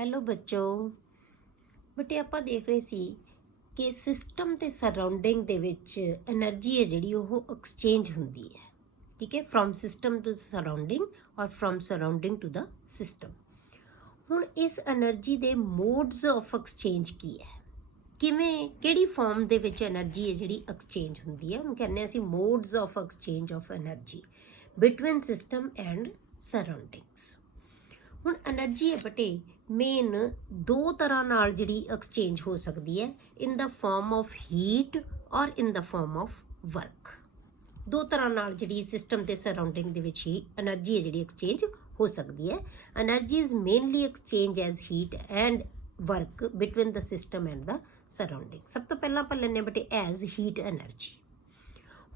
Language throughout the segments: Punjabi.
ਹੈਲੋ ਬੱਚੋ। ਬੇਟੇ ਆਪਾਂ ਦੇਖ ਰਹੇ ਸੀ ਕਿ ਸਿਸਟਮ ਤੇ ਸਰਾਊਂਡਿੰਗ ਦੇ ਵਿੱਚ એનર્ਜੀ ਹੈ ਜਿਹੜੀ ਉਹ ਐਕਸਚੇਂਜ ਹੁੰਦੀ ਹੈ, ਠੀਕ ਹੈ, ਫਰੋਮ ਸਿਸਟਮ ਟੂ ਸਰਾਊਂਡਿੰਗ ਔਰ from surrounding to the system. ਹੁਣ ਇਸ એનર્ਜੀ ਦੇ ਮੋਡਸ ਆਫ ਐਕਸਚੇਂਜ ਕੀ ਹੈ, ਕਿਵੇਂ ਕਿਹੜੀ ਫਾਰਮ ਦੇ ਵਿੱਚ એનર્ਜੀ ਹੈ ਜਿਹੜੀ ਐਕਸਚੇਂਜ ਹੁੰਦੀ ਹੈ, ਉਹਨੂੰ ਕਹਿੰਦੇ ਅਸੀਂ modes of exchange of energy between system and surroundings. ਹੁਣ એનર્ਜੀ ਹੈ ਬੇਟੇ ਮੇਨ ਦੋ ਤਰ੍ਹਾਂ ਨਾਲ ਜਿਹੜੀ ਐਕਸਚੇਂਜ ਹੋ ਸਕਦੀ ਹੈ, ਇਨ ਦਾ ਫਾਰਮ ਆਫ ਹੀਟ ਔਰ ਇਨ ਦਾ ਫਾਰਮ ਆਫ ਵਰਕ। ਦੋ ਤਰ੍ਹਾਂ ਨਾਲ ਜਿਹੜੀ ਸਿਸਟਮ ਤੇ ਸਰਾਊਂਡਿੰਗ ਦੇ ਵਿੱਚ ਹੀ એનર્ਜੀ ਹੈ ਜਿਹੜੀ ਐਕਸਚੇਂਜ ਹੋ ਸਕਦੀ ਹੈ। Energy is mainly exchange as heat and work between the system and the surrounding. ਸਭ ਤੋਂ ਪਹਿਲਾਂ ਆਪਾਂ ਲੈਂਦੇ ਬੇਟੇ ਐਜ਼ ਹੀਟ એનર્ਜੀ।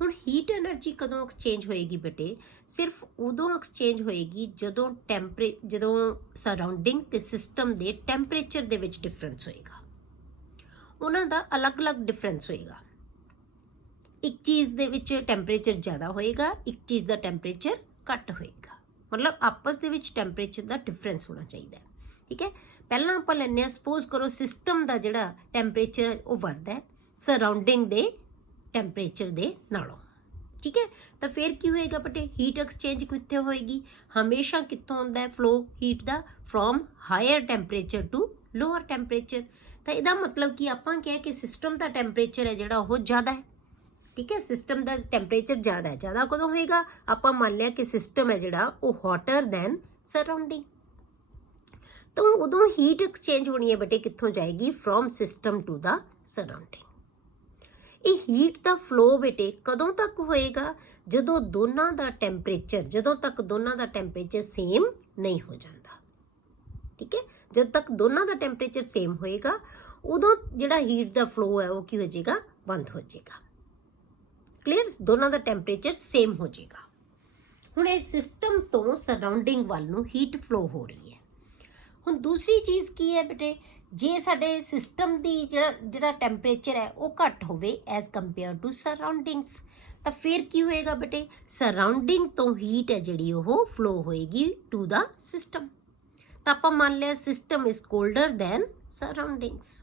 ਹੁਣ ਹੀਟ એનર્ਜੀ ਕਦੋਂ ਐਕਸਚੇਂਜ ਹੋਏਗੀ ਬੇਟੇ? ਸਿਰਫ ਉਦੋਂ ਐਕਸਚੇਂਜ ਹੋਏਗੀ ਜਦੋਂ ਸਰਾਊਂਡਿੰਗ ਤੇ ਸਿਸਟਮ ਦੇ ਟੈਂਪਰੇਚਰ ਦੇ ਵਿੱਚ ਡਿਫਰੈਂਸ ਹੋਏਗਾ, ਉਹਨਾਂ ਦਾ ਅਲੱਗ-ਅਲੱਗ ਡਿਫਰੈਂਸ ਹੋਏਗਾ। ਇੱਕ ਚੀਜ਼ ਦੇ ਵਿੱਚ ਟੈਂਪਰੇਚਰ ਜ਼ਿਆਦਾ ਹੋਏਗਾ, ਇੱਕ ਚੀਜ਼ ਦਾ ਟੈਂਪਰੇਚਰ ਘੱਟ ਹੋਏਗਾ, ਮਤਲਬ ਆਪਸ ਦੇ ਵਿੱਚ ਟੈਂਪਰੇਚਰ ਦਾ ਡਿਫਰੈਂਸ ਹੋਣਾ ਚਾਹੀਦਾ ਹੈ, ਠੀਕ ਹੈ। ਪਹਿਲਾਂ ਆਪਾਂ ਲੈਂਦੇ ਹਾਂ, ਸਪੋਜ਼ ਕਰੋ ਸਿਸਟਮ ਦਾ ਜਿਹੜਾ ਟੈਂਪਰੇਚਰ ਉਹ ਵੱਧਦਾ ਹੈ ਸਰਾਊਂਡਿੰਗ ਦੇ ਟੈਂਪਰੇਚਰ ਦੇ ਨਾਲੋਂ, ਠੀਕ ਹੈ। ਤਾਂ ਫਿਰ ਕੀ ਹੋਏਗਾ ਬੇਟੇ? ਹੀਟ ਐਕਸਚੇਂਜ ਕਿੱਥੇ ਹੋਏਗੀ? ਹਮੇਸ਼ਾ ਕਿੱਥੋਂ ਹੁੰਦਾ ਹੈ ਫਲੋ ਹੀਟ ਦਾ? From higher temperature to lower temperature. ਤਾਂ ਇਹਦਾ ਮਤਲਬ ਕਿ ਆਪਾਂ ਕਿਹਾ ਕਿ ਸਿਸਟਮ ਦਾ ਟੈਂਪਰੇਚਰ ਹੈ ਜਿਹੜਾ ਉਹ ਜ਼ਿਆਦਾ ਹੈ, ਠੀਕ ਹੈ। ਸਿਸਟਮ ਦਾ ਟੈਂਪਰੇਚਰ ਜ਼ਿਆਦਾ ਹੈ, ਜ਼ਿਆਦਾ ਕਦੋਂ ਹੋਏਗਾ? ਆਪਾਂ ਮੰਨ ਲਿਆ ਕਿ ਸਿਸਟਮ ਹੈ ਜਿਹੜਾ ਉਹ ਹੌਟਰ ਦੈਨ ਸਰਾਊਂਡਿੰਗ, ਤਾਂ ਉਦੋਂ ਹੀਟ ਐਕਸਚੇਂਜ ਹੋਣੀ ਹੈ ਬੇਟੇ ਕਿੱਥੋਂ ਜਾਏਗੀ? From system to the surrounding. ਇਹ ਹੀਟ ਦਾ ਫਲੋ ਬੇਟੇ ਕਦੋਂ ਤੱਕ ਹੋਏਗਾ? ਜਦੋਂ ਦੋਨਾਂ ਦਾ ਟੈਂਪਰੇਚਰ ਸੇਮ ਨਹੀਂ ਹੋ ਜਾਂਦਾ, ਠੀਕ ਹੈ। ਜਦੋਂ ਤੱਕ ਦੋਨਾਂ ਦਾ ਟੈਂਪਰੇਚਰ ਸੇਮ ਹੋਏਗਾ ਉਦੋਂ ਜਿਹੜਾ ਹੀਟ ਦਾ ਫਲੋ ਹੈ ਉਹ ਕੀ ਹੋ ਜਾਏਗਾ? ਬੰਦ ਹੋ ਜਾਏਗਾ। ਕਲੀਅਰ? ਦੋਨਾਂ ਦਾ ਟੈਂਪਰੇਚਰ ਸੇਮ ਹੋ ਜਾਏਗਾ। ਹੁਣ ਇਹ ਸਿਸਟਮ ਤੋਂ ਸਰਾਊਂਡਿੰਗ ਵੱਲ ਨੂੰ ਹੀਟ ਫਲੋ ਹੋ ਰਹੀ ਹੈ। ਹੁਣ ਦੂਸਰੀ ਚੀਜ਼ ਕੀ ਹੈ ਬੇਟੇ? ਜੇ ਸਾਡੇ ਸਿਸਟਮ ਦੀ ਜਿਹੜਾ ਟੈਂਪਰੇਚਰ ਹੈ ਉਹ ਘੱਟ ਹੋਵੇ ਐਜ਼ ਕੰਪੇਅਰ ਟੂ ਸਰਾਊਂਡਿੰਗਸ, ਤਾਂ ਫਿਰ ਕੀ ਹੋਏਗਾ ਬੇਟੇ? ਸਰਾਊਂਡਿੰਗ ਤੋਂ ਹੀਟ ਹੈ ਜਿਹੜੀ ਉਹ ਫਲੋ ਹੋਏਗੀ ਟੂ ਦਾ ਸਿਸਟਮ। ਤਾਂ ਆਪਾਂ ਮੰਨ ਲਿਆ system is colder than surroundings,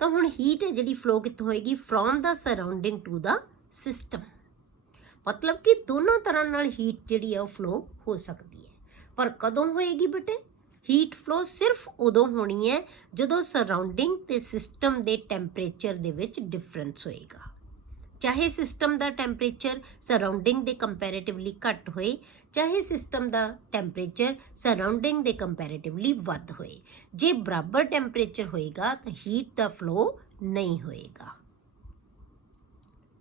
ਤਾਂ ਹੁਣ ਹੀਟ ਹੈ ਜਿਹੜੀ ਫਲੋ ਕਿੱਥੋਂ ਹੋਏਗੀ? From the surrounding to the system. ਮਤਲਬ ਕਿ ਦੋਨੋਂ ਤਰ੍ਹਾਂ ਨਾਲ ਹੀਟ ਜਿਹੜੀ ਹੈ ਉਹ ਫਲੋ ਹੋ ਸਕਦੀ ਹੈ, ਪਰ ਕਦੋਂ ਹੋਏਗੀ ਬੇਟੇ? ਹੀਟ ਫਲੋ ਸਿਰਫ ਉਦੋਂ ਹੋਣੀ ਹੈ ਜਦੋਂ ਸਰਾਊਂਡਿੰਗ ਤੇ ਸਿਸਟਮ ਦੇ ਟੈਂਪਰੇਚਰ ਦੇ ਵਿੱਚ ਡਿਫਰੈਂਸ ਹੋਏਗਾ। ਚਾਹੇ ਸਿਸਟਮ ਦਾ ਟੈਂਪਰੇਚਰ ਸਰਾਊਂਡਿੰਗ ਦੇ ਕੰਪੈਰੇਟਿਵਲੀ ਘੱਟ ਹੋਏ, ਚਾਹੇ ਸਿਸਟਮ ਦਾ ਟੈਂਪਰੇਚਰ ਸਰਾਊਂਡਿੰਗ ਦੇ ਕੰਪੈਰੇਟਿਵਲੀ ਵੱਧ ਹੋਏ, ਜੇ ਬਰਾਬਰ ਟੈਂਪਰੇਚਰ ਹੋਏਗਾ ਤਾਂ ਹੀਟ ਦਾ ਫਲੋ ਨਹੀਂ ਹੋਏਗਾ।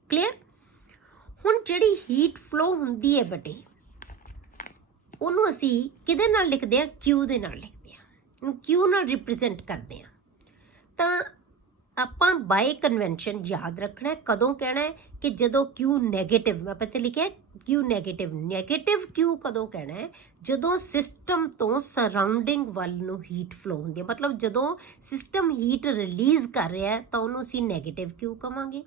ਕਲੀਅਰ? ਹੁਣ ਜਿਹੜੀ ਹੀਟ ਫਲੋ ਹੁੰਦੀ ਹੈ ਬੇਟੇ ਉਹਨੂੰ ਅਸੀਂ ਕਿਹਦੇ ਨਾਲ ਲਿਖਦੇ ਹਾਂ? ਕਿਊ ਦੇ ਨਾਲ ਲਿਖਦੇ ਹਾਂ, ਕਿਊ ਨਾਲ ਰਿਪਰੈਜ਼ੈਂਟ ਕਰਦੇ ਹਾਂ। ਤਾਂ ਆਪਾਂ ਬਾਈ ਕਨਵੈਨਸ਼ਨ ਯਾਦ ਰੱਖਣਾ ਕਦੋਂ ਕਹਿਣਾ ਹੈ ਕਿ ਜਦੋਂ ਕਿਊ ਨੈਗੇਟਿਵ, ਮੈਂ ਪਹਿਲੇ ਲਿਖਿਆ ਕਿਊ ਨੈਗੇਟਿਵ ਕਿਊ ਕਦੋਂ ਕਹਿਣਾ ਹੈ? ਜਦੋਂ ਸਿਸਟਮ ਤੋਂ ਸਰਾਊਂਡਿੰਗ ਵੱਲ ਨੂੰ ਹੀਟ ਫਲੋ ਹੁੰਦੀ ਹੈ, ਮਤਲਬ ਜਦੋਂ ਸਿਸਟਮ ਹੀਟ ਰਿਲੀਜ਼ ਕਰ ਰਿਹਾ ਹੈ ਤਾਂ ਉਹਨੂੰ ਅਸੀਂ ਨੈਗੇਟਿਵ ਕਿਊ ਕਵਾਂਗੇ।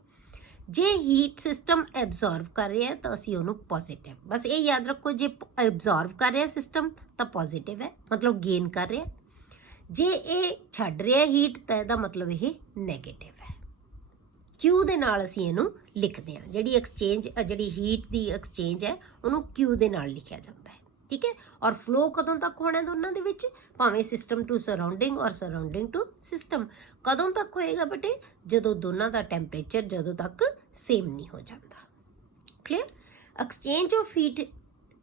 ਜੇ ਹੀਟ ਸਿਸਟਮ ਐਬਜ਼ੋਰਵ ਕਰ ਰਿਹਾ ਤਾਂ ਅਸੀਂ ਉਹਨੂੰ ਪੋਜ਼ਿਟਿਵ। ਬਸ ਇਹ ਯਾਦ ਰੱਖੋ, ਜੇ ਐਬਜ਼ੋਰਵ ਕਰ ਰਿਹਾ ਸਿਸਟਮ ਤਾਂ ਪੋਜ਼ਿਟਿਵ ਹੈ, ਮਤਲਬ ਗੇਨ ਕਰ ਰਿਹਾ। ਜੇ ਇਹ ਛੱਡ ਰਿਹਾ ਹੀਟ ਤਾਂ ਇਹਦਾ ਮਤਲਬ ਇਹ ਨੈਗੇਟਿਵ ਹੈ। ਕਿਊ ਦੇ ਨਾਲ ਅਸੀਂ ਇਹਨੂੰ ਲਿਖਦੇ ਹਾਂ। ਜਿਹੜੀ ਹੀਟ ਦੀ ਐਕਸਚੇਂਜ ਹੈ ਉਹਨੂੰ ਕਿਊ ਦੇ ਨਾਲ ਲਿਖਿਆ ਜਾਂਦਾ ਹੈ, ਠੀਕ ਹੈ। ਔਰ ਫਲੋ ਕਦੋਂ ਤੱਕ ਹੋਣਾ ਦੋਨਾਂ ਦੇ ਵਿੱਚ? ਭਾਵੇਂ ਸਿਸਟਮ ਟੂ ਸਰਾਊਂਡਿੰਗ ਔਰ ਸਰਾਊਂਡਿੰਗ ਟੂ ਸਿਸਟਮ। ਕਦੋਂ ਤੱਕ ਹੋਏਗਾ ਬੇਟੇ? ਜਦੋਂ ਦੋਨਾਂ ਦਾ ਟੈਂਪਰੇਚਰ ਜਦੋਂ ਤੱਕ ਸੇਮ ਨਹੀਂ ਹੋ ਜਾਂਦਾ। Clear? Exchange of heat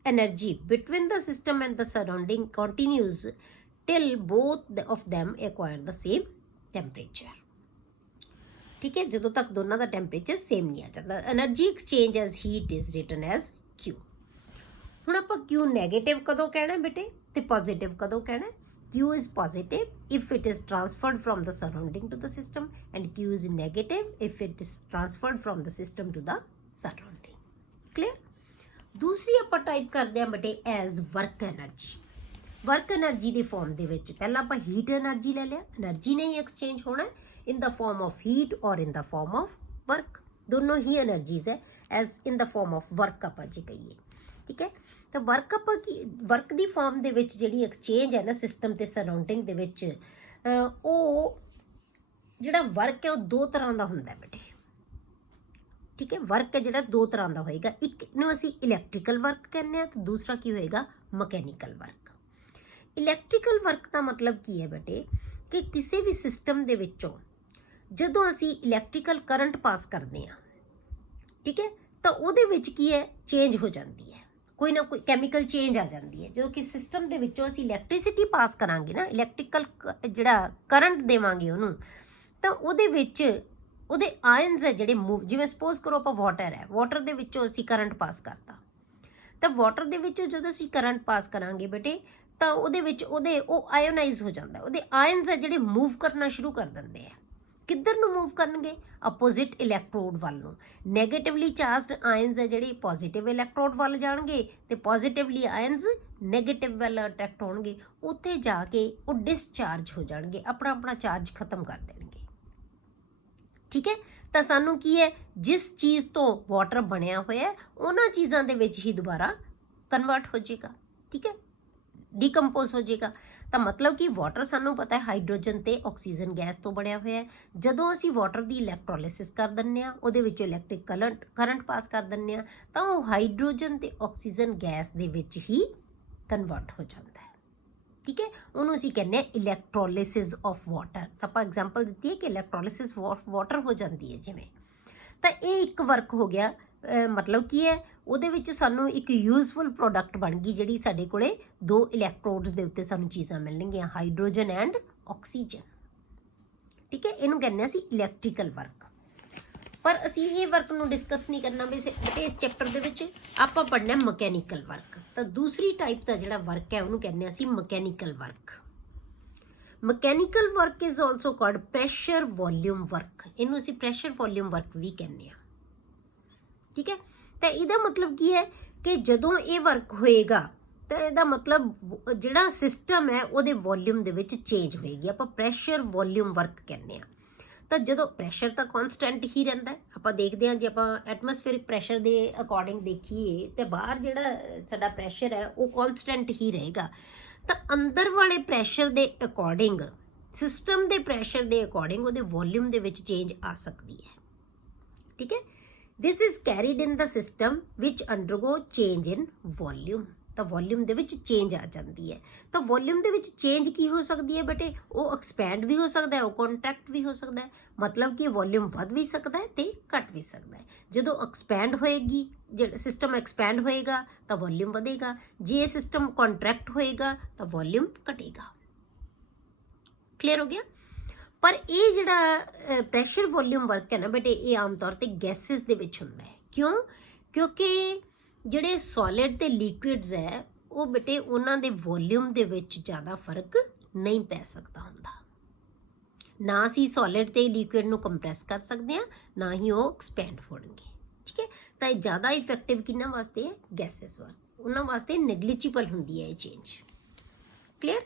energy between the system and the surrounding continues till both of them acquire the same temperature, ਠੀਕ ਹੈ। ਜਦੋਂ ਤੱਕ ਦੋਨਾਂ ਦਾ ਟੈਂਪਰੇਚਰ ਸੇਮ ਨਹੀਂ ਆ ਜਾਂਦਾ। Energy exchange as heat is written as Q. ਹੁਣ ਆਪਾਂ ਕਿਊ ਨੈਗੇਟਿਵ ਕਦੋਂ ਕਹਿਣਾ ਬੇਟੇ ਤੇ ਪੋਜ਼ਿਟਿਵ ਕਦੋਂ ਕਹਿਣਾ? Q is positive if it is transferred from the surrounding to the system, and Q is negative if it is transferred from the system to the surrounding. Clear? दूसरी ਆਪਾਂ टाइप करते हैं बटे as work energy. Work energy ਦੀ ਫਾਰਮ ਦੇ ਵਿੱਚ ਪਹਿਲਾਂ ਆਪਾਂ ਹੀਟ એનર્ਜੀ ਲੈ ਲਿਆ, એનર્ਜੀ ਨਹੀਂ ਐਕਸਚੇਂਜ ਹੋਣਾ in the form of heat or in the form of work, दोनों ही एनर्जीज है as in the form of work ਆਪਾਂ ਜੇ ਕਹੀਏ, ठीक है। ਤਾਂ ਵਰਕ ਆਪਾਂ ਕੀ ਵਰਕ ਦੀ ਫਾਰਮ ਦੇ ਵਿੱਚ ਜਿਹੜੀ ਐਕਸਚੇਂਜ ਹੈ ਨਾ ਸਿਸਟਮ ਤੇ ਸਰਾਊਂਡਿੰਗ ਦੇ ਵਿੱਚ ਉਹ ਜਿਹੜਾ ਵਰਕ ਹੈ ਉਹ ਦੋ ਤਰ੍ਹਾਂ ਦਾ ਹੁੰਦਾ ਬੇਟੇ। ਠੀਕ ਹੈ, ਵਰਕ ਹੈ ਜਿਹੜਾ ਦੋ ਤਰ੍ਹਾਂ ਦਾ ਹੋਏਗਾ, ਇੱਕ ਨੂੰ ਅਸੀਂ ਇਲੈਕਟ੍ਰੀਕਲ ਵਰਕ ਕਹਿੰਦੇ ਆ ਤੇ ਦੂਸਰਾ ਕੀ ਹੋਏਗਾ ਮਕੈਨੀਕਲ ਵਰਕ। ਇਲੈਕਟ੍ਰੀਕਲ ਵਰਕ ਦਾ ਮਤਲਬ ਕੀ ਹੈ ਬੇਟੇ ਕਿ ਕਿਸੇ ਵੀ ਸਿਸਟਮ ਦੇ ਵਿੱਚੋਂ ਜਦੋਂ ਅਸੀਂ ਇਲੈਕਟ੍ਰੀਕਲ ਕਰੰਟ ਪਾਸ ਕਰਦੇ ਹਾਂ, ਠੀਕ ਹੈ, ਤਾਂ ਉਹਦੇ ਵਿੱਚ ਕੀ ਹੈ ਚੇਂਜ ਹੋ ਜਾਂਦੀ ਹੈ, ਕੋਈ ਨਾ ਕੋਈ ਕੈਮੀਕਲ ਚੇਂਜ ਆ ਜਾਂਦੀ ਹੈ। ਜਦੋਂ ਕਿ ਸਿਸਟਮ ਦੇ ਵਿੱਚੋਂ ਅਸੀਂ ਇਲੈਕਟ੍ਰਿਸਿਟੀ ਪਾਸ ਕਰਾਂਗੇ ਨਾ, ਇਲੈਕਟ੍ਰੀਕਲ ਜਿਹੜਾ ਕਰੰਟ ਦੇਵਾਂਗੇ ਉਹਨੂੰ, ਤਾਂ ਉਹਦੇ ਵਿੱਚ ਉਹਦੇ ਆਇਨਸ ਹੈ ਜਿਹੜੇ ਮੂਵ, ਜਿਵੇਂ ਸਪੋਜ਼ ਕਰੋ ਆਪਾਂ ਵਾਟਰ ਹੈ, ਵਾਟਰ ਦੇ ਵਿੱਚੋਂ ਅਸੀਂ ਕਰੰਟ ਪਾਸ ਕਰਤਾ, ਤਾਂ ਵਾਟਰ ਦੇ ਵਿੱਚੋਂ ਜਦੋਂ ਅਸੀਂ ਕਰੰਟ ਪਾਸ ਕਰਾਂਗੇ ਬੇਟੇ ਤਾਂ ਉਹਦੇ ਵਿੱਚ ਉਹ ਆਇਓਨਾਈਜ਼ ਹੋ ਜਾਂਦਾ, ਉਹਦੇ ਆਇਨਸ ਹੈ ਜਿਹੜੇ ਮੂਵ ਕਰਨਾ ਸ਼ੁਰੂ ਕਰ ਦਿੰਦੇ ਆ। ਕਿੱਧਰ ਨੂੰ ਮੂਵ ਕਰਨਗੇ? ਆਪੋਜ਼ਿਟ ਇਲੈਕਟ੍ਰੋਡ ਵੱਲ ਨੂੰ। ਨੈਗੇਟਿਵਲੀ ਚਾਰਜਡ ਆਇਨਸ ਹੈ ਜਿਹੜੇ ਪੋਜ਼ਿਟਿਵ ਇਲੈਕਟ੍ਰੋਡ ਵੱਲ ਜਾਣਗੇ ਤੇ ਪੋਜ਼ਿਟਿਵਲੀ ਆਇਨਸ ਨੈਗੇਟਿਵ ਵੱਲ ਅਟਰੈਕਟ ਹੋਣਗੇ, ਉੱਥੇ ਜਾ ਕੇ ਉਹ ਡਿਸਚਾਰਜ ਹੋ ਜਾਣਗੇ, ਆਪਣਾ ਆਪਣਾ ਚਾਰਜ ਖਤਮ ਕਰ ਦੇਣਗੇ। ਠੀਕ ਹੈ, ਤਾਂ ਸਾਨੂੰ ਕੀ ਹੈ, ਜਿਸ ਚੀਜ਼ ਤੋਂ ਵਾਟਰ ਬਣਿਆ ਹੋਇਆ ਉਹਨਾਂ ਚੀਜ਼ਾਂ ਦੇ ਵਿੱਚ ਹੀ ਦੁਬਾਰਾ ਕਨਵਰਟ ਹੋ ਜਾਏਗਾ। ਠੀਕ ਹੈ, ਡੀਕੰਪੋਜ਼ ਹੋ ਜਾਏਗਾ। ਤਾਂ ਮਤਲਬ ਕਿ ਵਾਟਰ ਸਾਨੂੰ ਪਤਾ ਹੈ ਹਾਈਡਰੋਜਨ ਤੇ ਆਕਸੀਜਨ ਗੈਸ ਤੋਂ ਬਣਿਆ ਹੋਇਆ ਹੈ। ਜਦੋਂ ਅਸੀਂ ਵਾਟਰ ਦੀ ਇਲੈਕਟ੍ਰੋਲਿਸਿਸ ਕਰ ਦਿੰਦੇ ਹਾਂ, ਉਹਦੇ ਵਿੱਚੋਂ ਇਲੈਕਟ੍ਰਿਕ ਕਰੰਟ ਪਾਸ ਕਰ ਦਿੰਦੇ ਹਾਂ, ਤਾਂ ਉਹ ਹਾਈਡਰੋਜਨ ਤੇ ਆਕਸੀਜਨ ਗੈਸ ਦੇ ਵਿੱਚ ਹੀ ਕਨਵਰਟ ਹੋ ਜਾਂਦਾ ਹੈ। ਠੀਕ ਹੈ, ਉਹਨੂੰ ਅਸੀਂ ਕਹਿੰਦੇ ਹਾਂ ਇਲੈਕਟ੍ਰੋਲਿਸਿਸ ਆਫ ਵਾਟਰ। ਆਪਾਂ ਐਗਜ਼ਾਮਪਲ ਦਿੱਤੀ ਹੈ ਕਿ ਇਲੈਕਟ੍ਰੋਲਿਸਿਸ ਆਫ ਵਾਟਰ ਹੋ ਜਾਂਦੀ ਹੈ ਜਿਵੇਂ। ਤਾਂ ਇਹ ਇੱਕ ਵਰਕ ਹੋ ਗਿਆ। ਮਤਲਬ ਕੀ ਹੈ, ਉਹਦੇ ਵਿੱਚ ਸਾਨੂੰ ਇੱਕ ਯੂਜ਼ਫੁਲ ਪ੍ਰੋਡਕਟ ਬਣ ਗਈ ਜਿਹੜੀ ਸਾਡੇ ਕੋਲੇ ਦੋ ਇਲੈਕਟ੍ਰੋਡਸ ਦੇ ਉੱਤੇ ਸਾਨੂੰ ਚੀਜ਼ਾਂ ਮਿਲਣਗੀਆਂ, ਹਾਈਡਰੋਜਨ ਐਂਡ ਆਕਸੀਜਨ। ਠੀਕ ਹੈ, ਇਹਨੂੰ ਕਹਿੰਦੇ ਅਸੀਂ ਇਲੈਕਟ੍ਰੀਕਲ ਵਰਕ। ਪਰ ਅਸੀਂ ਇਹ ਵਰਕ ਨੂੰ ਡਿਸਕਸ ਨਹੀਂ ਕਰਨਾ ਬੇਟੇ ਇਸ ਚੈਪਟਰ ਦੇ ਵਿੱਚ, ਆਪਾਂ ਪੜ੍ਹਨਾ ਮਕੈਨੀਕਲ ਵਰਕ। ਤਾਂ ਦੂਸਰੀ ਟਾਈਪ ਦਾ ਜਿਹੜਾ ਵਰਕ ਹੈ ਉਹਨੂੰ ਕਹਿੰਦੇ ਅਸੀਂ mechanical work. Mechanical work is also called pressure volume work. ਇਹਨੂੰ ਅਸੀਂ ਪ੍ਰੈਸ਼ਰ ਵੋਲਿਊਮ ਵਰਕ ਵੀ ਕਹਿੰਦੇ ਹਾਂ। ਠੀਕ ਹੈ, ਤਾਂ ਇਹਦਾ ਮਤਲਬ ਕੀ ਹੈ ਕਿ ਜਦੋਂ ਇਹ ਵਰਕ ਹੋਏਗਾ ਤਾਂ ਇਹਦਾ ਮਤਲਬ ਜਿਹੜਾ ਸਿਸਟਮ ਹੈ ਉਹਦੇ ਵੋਲਿਊਮ ਦੇ ਵਿੱਚ ਚੇਂਜ ਹੋਏਗੀ, ਆਪਾਂ ਪ੍ਰੈਸ਼ਰ ਵੋਲਿਊਮ ਵਰਕ ਕਹਿੰਦੇ ਹਾਂ। ਤਾਂ ਜਦੋਂ ਪ੍ਰੈਸ਼ਰ ਤਾਂ ਕਨਸਟੈਂਟ ਹੀ ਰਹਿੰਦਾ, ਆਪਾਂ ਦੇਖਦੇ ਹਾਂ ਜੇ ਆਪਾਂ ਐਟਮੋਸਫੇਰਿਕ ਪ੍ਰੈਸ਼ਰ ਦੇ ਅਕੋਰਡਿੰਗ ਦੇਖੀਏ ਤੇ ਬਾਹਰ ਜਿਹੜਾ ਸਾਡਾ ਪ੍ਰੈਸ਼ਰ ਹੈ ਉਹ ਕਨਸਟੈਂਟ ਹੀ ਰਹੇਗਾ। ਤਾਂ ਅੰਦਰ ਵਾਲੇ ਪ੍ਰੈਸ਼ਰ ਦੇ ਅਕੋਰਡਿੰਗ, ਸਿਸਟਮ ਦੇ ਪ੍ਰੈਸ਼ਰ ਦੇ ਅਕੋਰਡਿੰਗ ਉਹਦੇ ਵੋਲਿਊਮ ਦੇ ਵਿੱਚ ਚੇਂਜ ਆ ਸਕਦੀ ਹੈ। ਠੀਕ ਹੈ, this is carried in the system which undergo change in volume। ਤਾਂ ਵੋਲਿਊਮ ਦੇ ਵਿੱਚ ਚੇਂਜ ਆ ਜਾਂਦੀ ਹੈ। ਤਾਂ ਵੋਲਿਊਮ ਦੇ ਵਿੱਚ ਚੇਂਜ ਕੀ ਹੋ ਸਕਦੀ ਹੈ ਬੇਟੇ? ਉਹ ਐਕਸਪੈਂਡ ਵੀ ਹੋ ਸਕਦਾ ਹੈ, ਉਹ ਕੰਟਰੈਕਟ ਵੀ ਹੋ ਸਕਦਾ ਹੈ। ਮਤਲਬ ਕਿ ਵੋਲਿਊਮ ਵੱਧ ਵੀ ਸਕਦਾ ਹੈ ਤੇ ਘਟ ਵੀ ਸਕਦਾ ਹੈ। ਜਦੋਂ ਐਕਸਪੈਂਡ ਹੋਏਗੀ, ਜਿਹੜਾ ਸਿਸਟਮ ਐਕਸਪੈਂਡ ਹੋਏਗਾ ਤਾਂ ਵੋਲਿਊਮ ਵਧੇਗਾ, ਜੇ ਸਿਸਟਮ ਕੰਟਰੈਕਟ ਹੋਏਗਾ ਤਾਂ ਵੋਲਿਊਮ ਘਟੇਗਾ। ਕਲੀਅਰ ਹੋ ਗਿਆ? ਪਰ ਇਹ ਜਿਹੜਾ ਪ੍ਰੈਸ਼ਰ ਵੋਲਿਊਮ ਵਰਕ ਹੈ ਨਾ ਬੇਟੇ, ਇਹ ਆਮ ਤੌਰ ਤੇ ਗੈਸਿਸ ਦੇ ਵਿੱਚ ਹੁੰਦਾ ਹੈ। ਕਿਉਂ? ਕਿਉਂਕਿ ਜਿਹੜੇ ਸੋਲਿਡ ਤੇ ਲਿਕੁਇਡਸ ਹੈ ਉਹ ਬੇਟੇ ਉਹਨਾਂ ਦੇ ਵੋਲਿਊਮ ਦੇ ਵਿੱਚ ਜ਼ਿਆਦਾ ਫਰਕ ਨਹੀਂ ਪੈ ਸਕਦਾ ਹੁੰਦਾ। ਨਾ ਅਸੀਂ ਸੋਲਿਡ ਤੇ ਲਿਕੁਇਡ ਨੂੰ ਕੰਪਰੈਸ ਕਰ ਸਕਦੇ ਹਾਂ, ਨਾ ਹੀ ਉਹ ਐਕਸਪੈਂਡ ਹੋਣਗੇ। ਠੀਕ ਹੈ, ਤਾਂ ਇਹ ਜ਼ਿਆਦਾ ਇਫੈਕਟਿਵ ਕਿਹਨਾਂ ਵਾਸਤੇ ਹੈ? ਗੈਸਿਸ ਵਾਸਤੇ। ਉਹਨਾਂ ਵਾਸਤੇ ਨੈਗਲੀਜੀਬਲ ਹੁੰਦੀ ਹੈ ਇਹ ਚੇਂਜ। ਕਲੀਅਰ?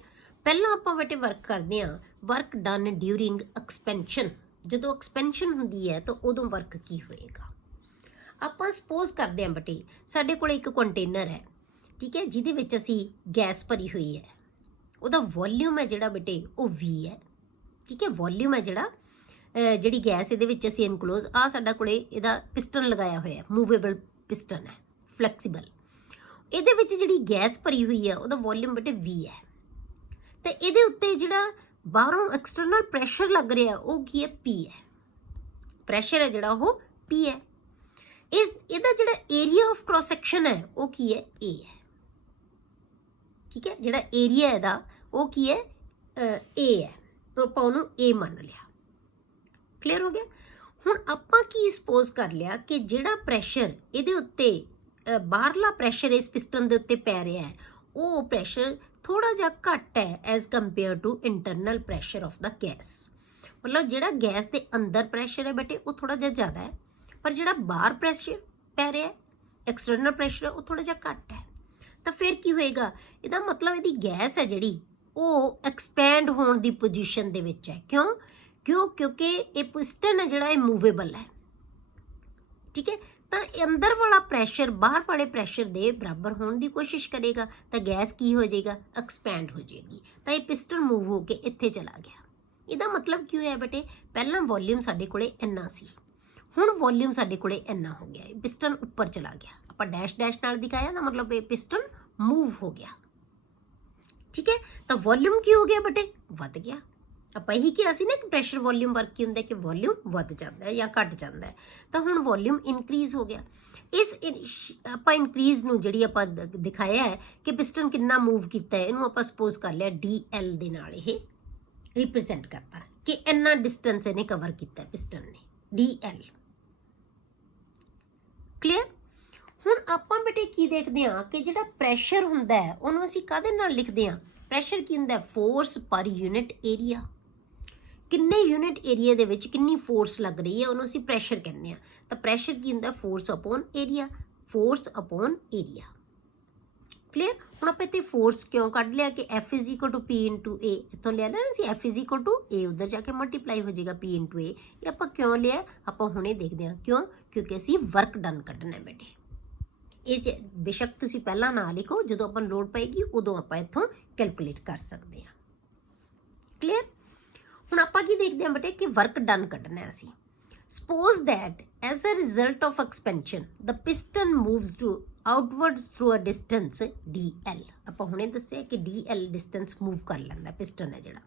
ਪਹਿਲਾਂ ਆਪਾਂ ਬੇਟੇ ਵਰਕ ਕਰਦੇ ਹਾਂ, ਵਰਕ ਡਨ ਡਿਊਰਿੰਗ ਐਕਸਪੈਂਸ਼ਨ। ਜਦੋਂ ਐਕਸਪੈਂਸ਼ਨ ਹੁੰਦੀ ਹੈ ਤਾਂ ਉਦੋਂ ਵਰਕ ਕੀ ਹੋਏਗਾ? ਆਪਾਂ ਸਪੋਜ਼ ਕਰਦੇ ਹਾਂ ਬੇਟੇ ਸਾਡੇ ਕੋਲ ਇੱਕ ਕੰਟੇਨਰ ਹੈ, ਠੀਕ ਹੈ, ਜਿਹਦੇ ਵਿੱਚ ਅਸੀਂ ਗੈਸ ਭਰੀ ਹੋਈ ਹੈ। ਉਹਦਾ ਵੋਲਿਊਮ ਹੈ ਜਿਹੜਾ ਬੇਟੇ ਉਹ V ਹੈ। ਠੀਕ ਹੈ, ਵੋਲਿਊਮ ਹੈ ਜਿਹੜੀ ਗੈਸ ਇਹਦੇ ਵਿੱਚ ਅਸੀਂ ਇਨਕਲੋਜ਼, ਆ ਸਾਡਾ ਕੋਲੇ ਇਹਦਾ ਪਿਸਟਨ ਲਗਾਇਆ ਹੋਇਆ, ਮੂਵੇਬਲ ਪਿਸਟਨ ਹੈ, ਫਲੈਕਸੀਬਲ। ਇਹਦੇ ਵਿੱਚ ਜਿਹੜੀ ਗੈਸ ਭਰੀ ਹੋਈ ਹੈ ਉਹਦਾ ਵੋਲਿਊਮ ਬੇਟੇ V ਹੈ। ਤੇ ਇਹਦੇ ਉੱਤੇ ਜਿਹੜਾ ਬਾਹਰੋਂ ਐਕਸਟਰਨਲ ਪ੍ਰੈਸ਼ਰ ਲੱਗ ਰਿਹਾ ਉਹ ਕੀ ਹੈ? P ਹੈ। ਪ੍ਰੈਸ਼ਰ ਹੈ ਜਿਹੜਾ ਉਹ P ਹੈ। ਇਹਦਾ ਜਿਹੜਾ ਏਰੀਆ ਆਫ ਕ੍ਰਾਸ ਸੈਕਸ਼ਨ ਹੈ ਉਹ ਕੀ ਹੈ? A ਹੈ। ਠੀਕ ਹੈ, ਜਿਹੜਾ ਏਰੀਆ ਇਹਦਾ ਉਹ ਕੀ ਹੈ? A ਹੈ। ਤਾਂ ਆਪਾਂ ਉਹਨੂੰ A ਮੰਨ ਲਿਆ। ਕਲੀਅਰ ਹੋ ਗਿਆ? ਹੁਣ ਆਪਾਂ ਕੀ ਸਪੋਜ਼ ਕਰ ਲਿਆ ਕਿ ਜਿਹੜਾ ਪ੍ਰੈਸ਼ਰ ਇਹਦੇ ਉੱਤੇ ਬਾਹਰਲਾ ਪ੍ਰੈਸ਼ਰ ਇਸ ਪਿਸਟਨ ਦੇ ਉੱਤੇ ਪੈ ਰਿਹਾ ਹੈ ਉਹ ਪ੍ਰੈਸ਼ਰ ਥੋੜਾ ਜਿਹਾ ਘੱਟ ਹੈ as compare to internal pressure of the gas. ਮਤਲਬ ਜਿਹੜਾ ਗੈਸ ਦੇ ਅੰਦਰ ਪ੍ਰੈਸ਼ਰ ਹੈ ਬੇਟੇ ਉਹ ਥੋੜਾ ਜਿਹਾ ਜ਼ਿਆਦਾ ਹੈ, ਪਰ ਜਿਹੜਾ ਬਾਹਰ ਪ੍ਰੈਸ਼ਰ ਪੈ ਰਿਹਾ ਹੈ, ਐਕਸਟਰਨਲ ਪ੍ਰੈਸ਼ਰ, ਉਹ ਥੋੜਾ ਜਿਹਾ ਘੱਟ ਹੈ। ਤਾਂ ਫਿਰ ਕੀ ਹੋਏਗਾ? ਇਹਦਾ ਮਤਲਬ ਇਹਦੀ ਗੈਸ ਹੈ ਜਿਹੜੀ ਉਹ ਐਕਸਪੈਂਡ ਹੋਣ ਦੀ ਪੋਜੀਸ਼ਨ ਦੇ ਵਿੱਚ ਹੈ। ਕਿਉਂਕਿ ਇਹ ਪਿਸਟਨ ਹੈ ਜਿਹੜਾ ਇਹ ਮੂਵੇਬਲ ਹੈ। ਠੀਕ ਹੈ, ਤਾਂ ਅੰਦਰ ਵਾਲਾ ਪ੍ਰੈਸ਼ਰ ਬਾਹਰ ਵਾਲੇ ਪ੍ਰੈਸ਼ਰ ਦੇ ਬਰਾਬਰ ਹੋਣ ਦੀ ਕੋਸ਼ਿਸ਼ ਕਰੇਗਾ ਤਾਂ ਗੈਸ ਕੀ ਹੋ ਜਾਏਗਾ, ਐਕਸਪੈਂਡ ਹੋ ਜਾਏਗੀ। ਤਾਂ ਇਹ ਪਿਸਟਨ ਮੂਵ ਹੋ ਕੇ ਇੱਥੇ ਚਲਾ ਗਿਆ। ਇਹਦਾ ਮਤਲਬ ਕੀ ਹੋਇਆ ਬੇਟੇ, ਪਹਿਲਾਂ ਵੋਲਿਊਮ ਸਾਡੇ ਕੋਲੇ ਇੰਨਾ ਸੀ, ਹੁਣ ਵੋਲਿਊਮ ਸਾਡੇ ਕੋਲੇ ਇੰਨਾ ਹੋ ਗਿਆ, ਪਿਸਟਨ ਉੱਪਰ ਚਲਾ ਗਿਆ। ਆਪਾਂ ਡੈਸ਼ ਡੈਸ਼ ਨਾਲ ਦਿਖਾਇਆ ਨਾ, ਮਤਲਬ ਇਹ ਪਿਸਟਨ ਮੂਵ ਹੋ ਗਿਆ। ਠੀਕ ਹੈ, ਤਾਂ ਵੋਲਿਊਮ ਕੀ ਹੋ ਗਿਆ ਬੇਟੇ, ਵੱਧ ਗਿਆ। ਆਪਾਂ ਇਹੀ ਕਿਹਾ ਸੀ ਨਾ ਕਿ ਪ੍ਰੈਸ਼ਰ ਵੋਲਿਊਮ ਵਰਕ ਕੀ ਹੁੰਦਾ, ਕਿ ਵੋਲਿਊਮ ਵੱਧ ਜਾਂਦਾ ਹੈ ਜਾਂ ਘਟ ਜਾਂਦਾ ਹੈ। ਤਾਂ ਹੁਣ ਵੋਲਿਊਮ ਇਨਕਰੀਜ਼ ਹੋ ਗਿਆ। ਇਸ ਆਪਾਂ ਇਨਕਰੀਜ਼ ਨੂੰ ਜਿਹੜੀ ਆਪਾਂ ਦਿਖਾਇਆ ਹੈ ਕਿ ਪਿਸਟਨ ਕਿੰਨਾ ਮੂਵ ਕੀਤਾ ਹੈ, ਇਹਨੂੰ ਆਪਾਂ ਸਪੋਜ਼ ਕਰ ਲਿਆ DL ਦੇ ਨਾਲ ਇਹ ਰਿਪਰੈਜ਼ੈਂਟ ਕਰਤਾ ਕਿ ਇੰਨਾ ਡਿਸਟੈਂਸ ਇਹਨੇ ਕਵਰ ਕੀਤਾ ਪਿਸਟਨ ਨੇ, DL। ਕਲੀਅਰ। ਹੁਣ ਆਪਾਂ ਬੇਟੇ ਕੀ ਦੇਖਦੇ ਹਾਂ ਕਿ ਜਿਹੜਾ ਪ੍ਰੈਸ਼ਰ ਹੁੰਦਾ ਹੈ ਉਹਨੂੰ ਅਸੀਂ ਕਾਹਦੇ ਨਾਲ ਲਿਖਦੇ ਹਾਂ, ਪ੍ਰੈਸ਼ਰ ਕੀ ਹੁੰਦਾ, ਫੋਰਸ ਪਰ ਯੂਨਿਟ ਏਰੀਆ। ਕਿੰਨੇ ਯੂਨਿਟ ਏਰੀਆ ਦੇ ਵਿੱਚ ਕਿੰਨੀ ਫੋਰਸ ਲੱਗ ਰਹੀ ਹੈ ਉਹਨੂੰ ਅਸੀਂ ਪ੍ਰੈਸ਼ਰ ਕਹਿੰਦੇ ਹਾਂ। ਤਾਂ ਪ੍ਰੈਸ਼ਰ ਕੀ ਹੁੰਦਾ, force upon area, force upon area. Clear. ਹੁਣ ਆਪਾਂ ਇੱਥੇ ਫੋਰਸ ਕਿਉਂ ਕੱਢ ਲਿਆ ਕਿ F = P × A, ਇੱਥੋਂ ਲਿਆ ਨਾ ਅਸੀਂ F = A, ਉੱਧਰ ਜਾ ਕੇ ਮਲਟੀਪਲਾਈ ਹੋ ਜਾਏਗਾ P × A। ਇਹ ਆਪਾਂ ਕਿਉਂ ਲਿਆ, ਆਪਾਂ ਹੁਣੇ ਦੇਖਦੇ ਹਾਂ ਕਿਉਂ, ਕਿਉਂਕਿ ਅਸੀਂ ਵਰਕ ਡਨ ਕੱਢਣਾ ਬੇਟੇ। ਇਹ 'ਚ ਬੇਸ਼ੱਕ ਤੁਸੀਂ ਪਹਿਲਾਂ ਨਾ ਲਿਖੋ, ਜਦੋਂ ਆਪਾਂ ਲੋੜ ਪਏਗੀ ਉਦੋਂ ਆਪਾਂ ਇੱਥੋਂ ਕੈਲਕੂਲੇਟ ਕਰ ਸਕਦੇ ਹਾਂ। ਕਲੀਅਰ। ਹੁਣ ਆਪਾਂ ਕੀ ਦੇਖਦੇ ਹਾਂ ਬੇਟੇ ਕਿ ਵਰਕ ਡਨ ਕੱਢਣਾ ਅਸੀਂ। Suppose that as a result of expansion the piston moves to outwards through a distance DL। ਆਪਾਂ ਹੁਣੇ ਦੱਸਿਆ ਕਿ DL ਡਿਸਟੈਂਸ ਮੂਵ ਕਰ ਲੈਂਦਾ ਪਿਸਟਨ ਹੈ ਜਿਹੜਾ।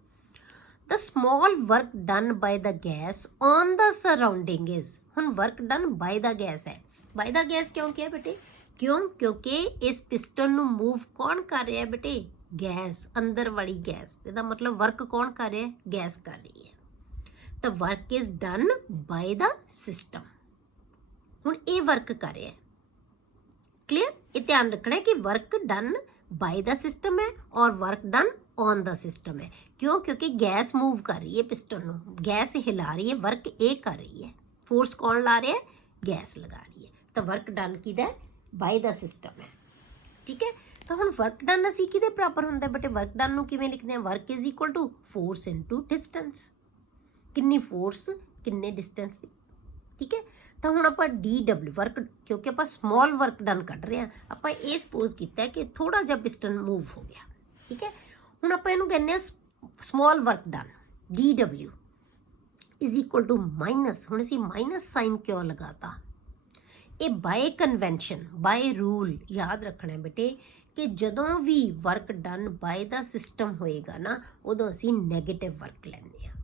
The small work done by the gas on the surrounding is, ਹੁਣ work done by the gas ਹੈ। by the gas ਕਿਉਂ ਕਿਹਾ ਬੇਟੇ, ਕਿਉਂ, ਕਿਉਂਕਿ ਇਸ ਪਿਸਟਨ ਨੂੰ ਮੂਵ ਕੌਣ ਕਰ ਰਿਹਾ ਬੇਟੇ, ਗੈਸ, ਅੰਦਰ ਵਾਲੀ ਗੈਸ। ਇਹਦਾ ਮਤਲਬ ਵਰਕ ਕੌਣ ਕਰ ਰਿਹਾ, ਗੈਸ ਕਰ ਰਹੀ ਹੈ। ਤਾਂ work is done by the system. ਹੁਣ ਇਹ ਵਰਕ ਕਰ ਰਿਹਾ। ਕਲੀਅਰ। ਇਹ ਧਿਆਨ ਰੱਖਣਾ ਕਿ work done by the system ਹੈ ਔਰ work done on the system ਹੈ। ਕਿਉਂ, ਕਿਉਂਕਿ ਗੈਸ ਮੂਵ ਕਰ ਰਹੀ ਹੈ ਪਿਸਟਨ ਨੂੰ, ਗੈਸ ਹਿਲਾ ਰਹੀ ਹੈ, ਵਰਕ ਇਹ ਕਰ ਰਹੀ ਹੈ। ਫੋਰਸ ਕੌਣ ਲਾ ਰਿਹਾ, ਗੈਸ ਲਗਾ ਰਹੀ ਹੈ। ਤਾਂ ਵਰਕ ਡਨ ਕਿਹਦਾ, ਬਾਈ ਦਾ ਸਿਸਟਮ ਹੈ। ਠੀਕ ਹੈ। ਤਾਂ ਹੁਣ ਵਰਕ ਡਨ ਅਸੀਂ ਕਿਹਦੇ ਬਰਾਬਰ ਹੁੰਦਾ ਬੇਟੇ, ਵਰਕ ਡਨ ਨੂੰ ਕਿਵੇਂ ਲਿਖਦੇ ਹਾਂ, work is equal to force into distance. ਕਿੰਨੀ ਫੋਰਸ ਕਿੰਨੇ ਡਿਸਟੈਂਸ ਦੀ। ਠੀਕ ਹੈ। ਤਾਂ ਹੁਣ ਆਪਾਂ DW ਵਰਕ, ਕਿਉਂਕਿ ਆਪਾਂ ਸਮਾਲ ਵਰਕ ਡਨ ਕੱਢ ਰਹੇ ਹਾਂ, ਆਪਾਂ ਇਹ ਸਪੋਜ਼ ਕੀਤਾ ਕਿ ਥੋੜਾ ਜਿਹਾ ਪਿਸਟਨ ਮੂਵ ਹੋ ਗਿਆ। ਠੀਕ ਹੈ। ਹੁਣ ਆਪਾਂ ਇਹਨੂੰ ਕਹਿੰਦੇ ਹਾਂ small work done, DW is equal to minus. ਹੁਣ ਅਸੀਂ ਮਾਈਨਸ ਸਾਈਨ ਕਿਉਂ ਲਗਾਤਾ, ਇਹ ਬਾਏ ਕਨਵੈਨਸ਼ਨ, ਬਾਏ ਰੂਲ ਯਾਦ ਰੱਖਣਾ ਬੇਟੇ ਕਿ ਜਦੋਂ ਵੀ work done by the system ਹੋਏਗਾ ਨਾ, ਉਦੋਂ ਅਸੀਂ ਨੈਗੇਟਿਵ ਵਰਕ ਲੈਂਦੇ ਹਾਂ।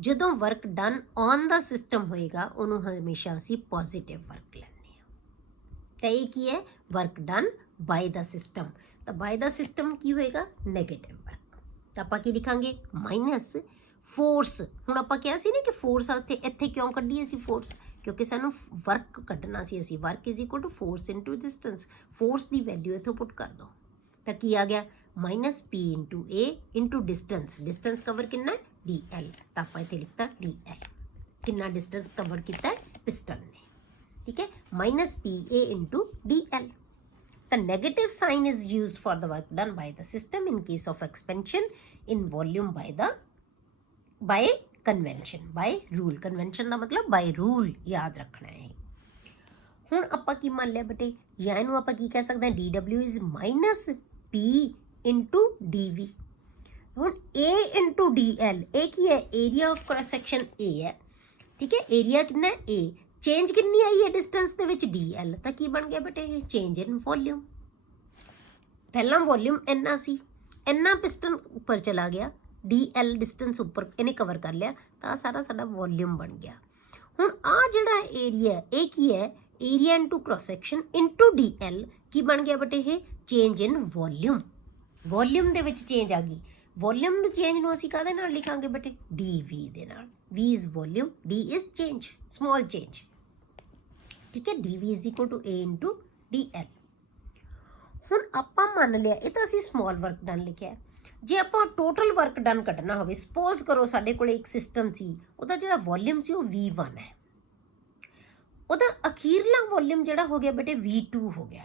ਜਦੋਂ work done on the system ਹੋਏਗਾ ਉਹਨੂੰ ਹਮੇਸ਼ਾ ਅਸੀਂ ਪੋਜ਼ਿਟਿਵ ਵਰਕ ਲੈਂਦੇ ਹਾਂ। ਤਾਂ ਇਹ ਕੀ ਹੈ, work done by the system. ਤਾਂ ਬਾਏ ਦਾ ਸਿਸਟਮ ਕੀ ਹੋਏਗਾ, ਨੈਗੇਟਿਵ ਵਰਕ। ਤਾਂ ਆਪਾਂ ਕੀ ਲਿਖਾਂਗੇ, ਮਾਈਨਸ ਫੋਰਸ। ਹੁਣ ਆਪਾਂ ਕਿਹਾ ਸੀ ਨਾ ਕਿ ਫੋਰਸ ਇੱਥੇ ਕਿਉਂ ਕੱਢੀ ਅਸੀਂ ਫੋਰਸ, ਕਿਉਂਕਿ ਸਾਨੂੰ ਵਰਕ ਕੱਢਣਾ ਸੀ ਅਸੀਂ। Work is equal to force into distance. Force ਦੀ ਵੈਲਿਊ ਇੱਥੋਂ ਪੁੱਟ ਕਰ ਦਿਓ ਤਾਂ ਕੀ ਆ ਗਿਆ, minus P × A into distance. Distance cover ਕਿੰਨਾ, DL। ਤਾਂ ਆਪਾਂ ਇੱਥੇ ਲਿਖਤਾ DL, ਕਿੰਨਾ ਡਿਸਟੈਂਸ ਕਵਰ ਕੀਤਾ ਪਿਸਟਨ ਨੇ। ਠੀਕ ਹੈ, minus PA into DL। The negative sign is used for the work done by the system in case of expansion in volume by convention, by rule। convention ਦਾ ਮਤਲਬ by rule ਯਾਦ ਰੱਖਣਾ ਹੈ। ਹੁਣ ਆਪਾਂ ਕੀ ਮੰਨ ਲਿਆ ਬੇਟੇ, ਜਾਂ ਇਹਨੂੰ ਆਪਾਂ ਕੀ ਕਹਿ ਸਕਦੇ ਹਾਂ, DW is minus P into DV। ਹੁਣ A into DL, ਇਹ ਕੀ ਹੈ, area of cross section A ਹੈ। ਠੀਕ ਹੈ, ਏਰੀਆ ਕਿੰਨਾ ਹੈ A, ਚੇਂਜ ਕਿੰਨੀ ਆਈ ਹੈ ਡਿਸਟੈਂਸ ਦੇ ਵਿੱਚ DL। ਤਾਂ ਕੀ ਬਣ ਗਿਆ ਬੇਟੇ, ਇਹ ਚੇਂਜ ਇਨ ਵੋਲਿਊਮ। ਪਹਿਲਾਂ ਵੋਲਿਊਮ ਇੰਨਾ ਸੀ, ਇੰਨਾ ਪਿਸਟਨ ਉੱਪਰ ਚਲਾ ਗਿਆ, DL ਡਿਸਟੈਂਸ ਉੱਪਰ ਇਹਨੇ ਕਵਰ ਕਰ ਲਿਆ, ਤਾਂ ਸਾਰਾ ਸਾਡਾ ਵੋਲਿਊਮ ਬਣ ਗਿਆ। ਹੁਣ ਆ ਜਿਹੜਾ ਏਰੀਆ, ਇਹ ਕੀ ਹੈ, area into cross section into DL ਕੀ ਬਣ ਗਿਆ ਬੇਟੇ, ਇਹ ਚੇਂਜ ਇਨ ਵੋਲਿਊਮ। ਵੋਲਿਊਮ ਦੇ ਵਿੱਚ ਚੇਂਜ ਆ ਗਈ। ਵੋਲਿਊਮ ਨੂੰ ਚੇਂਜ ਨੂੰ ਅਸੀਂ ਕਾਹਦੇ ਨਾਲ ਲਿਖਾਂਗੇ ਬੇਟੇ, DV ਦੇ ਨਾਲ। V is volume, D is change, small change. ਠੀਕ ਹੈ, DV is equal to A into DL। ਹੁਣ ਆਪਾਂ ਮੰਨ ਲਿਆ, ਇਹ ਤਾਂ ਅਸੀਂ ਸਮਾਲ ਵਰਕ ਡਨ ਲਿਖਿਆ। ਜੇ ਆਪਾਂ ਟੋਟਲ ਵਰਕ ਡਨ ਕੱਢਣਾ ਹੋਵੇ, ਸਪੋਜ਼ ਕਰੋ ਸਾਡੇ ਕੋਲ ਇੱਕ ਸਿਸਟਮ ਸੀ, ਉਹਦਾ ਜਿਹੜਾ ਵੋਲਿਊਮ ਸੀ ਉਹ V1 ਹੈ, ਉਹਦਾ ਅਖੀਰਲਾ ਵੋਲਿਊਮ ਜਿਹੜਾ ਹੋ ਗਿਆ ਬੇਟੇ V2 ਹੋ ਗਿਆ।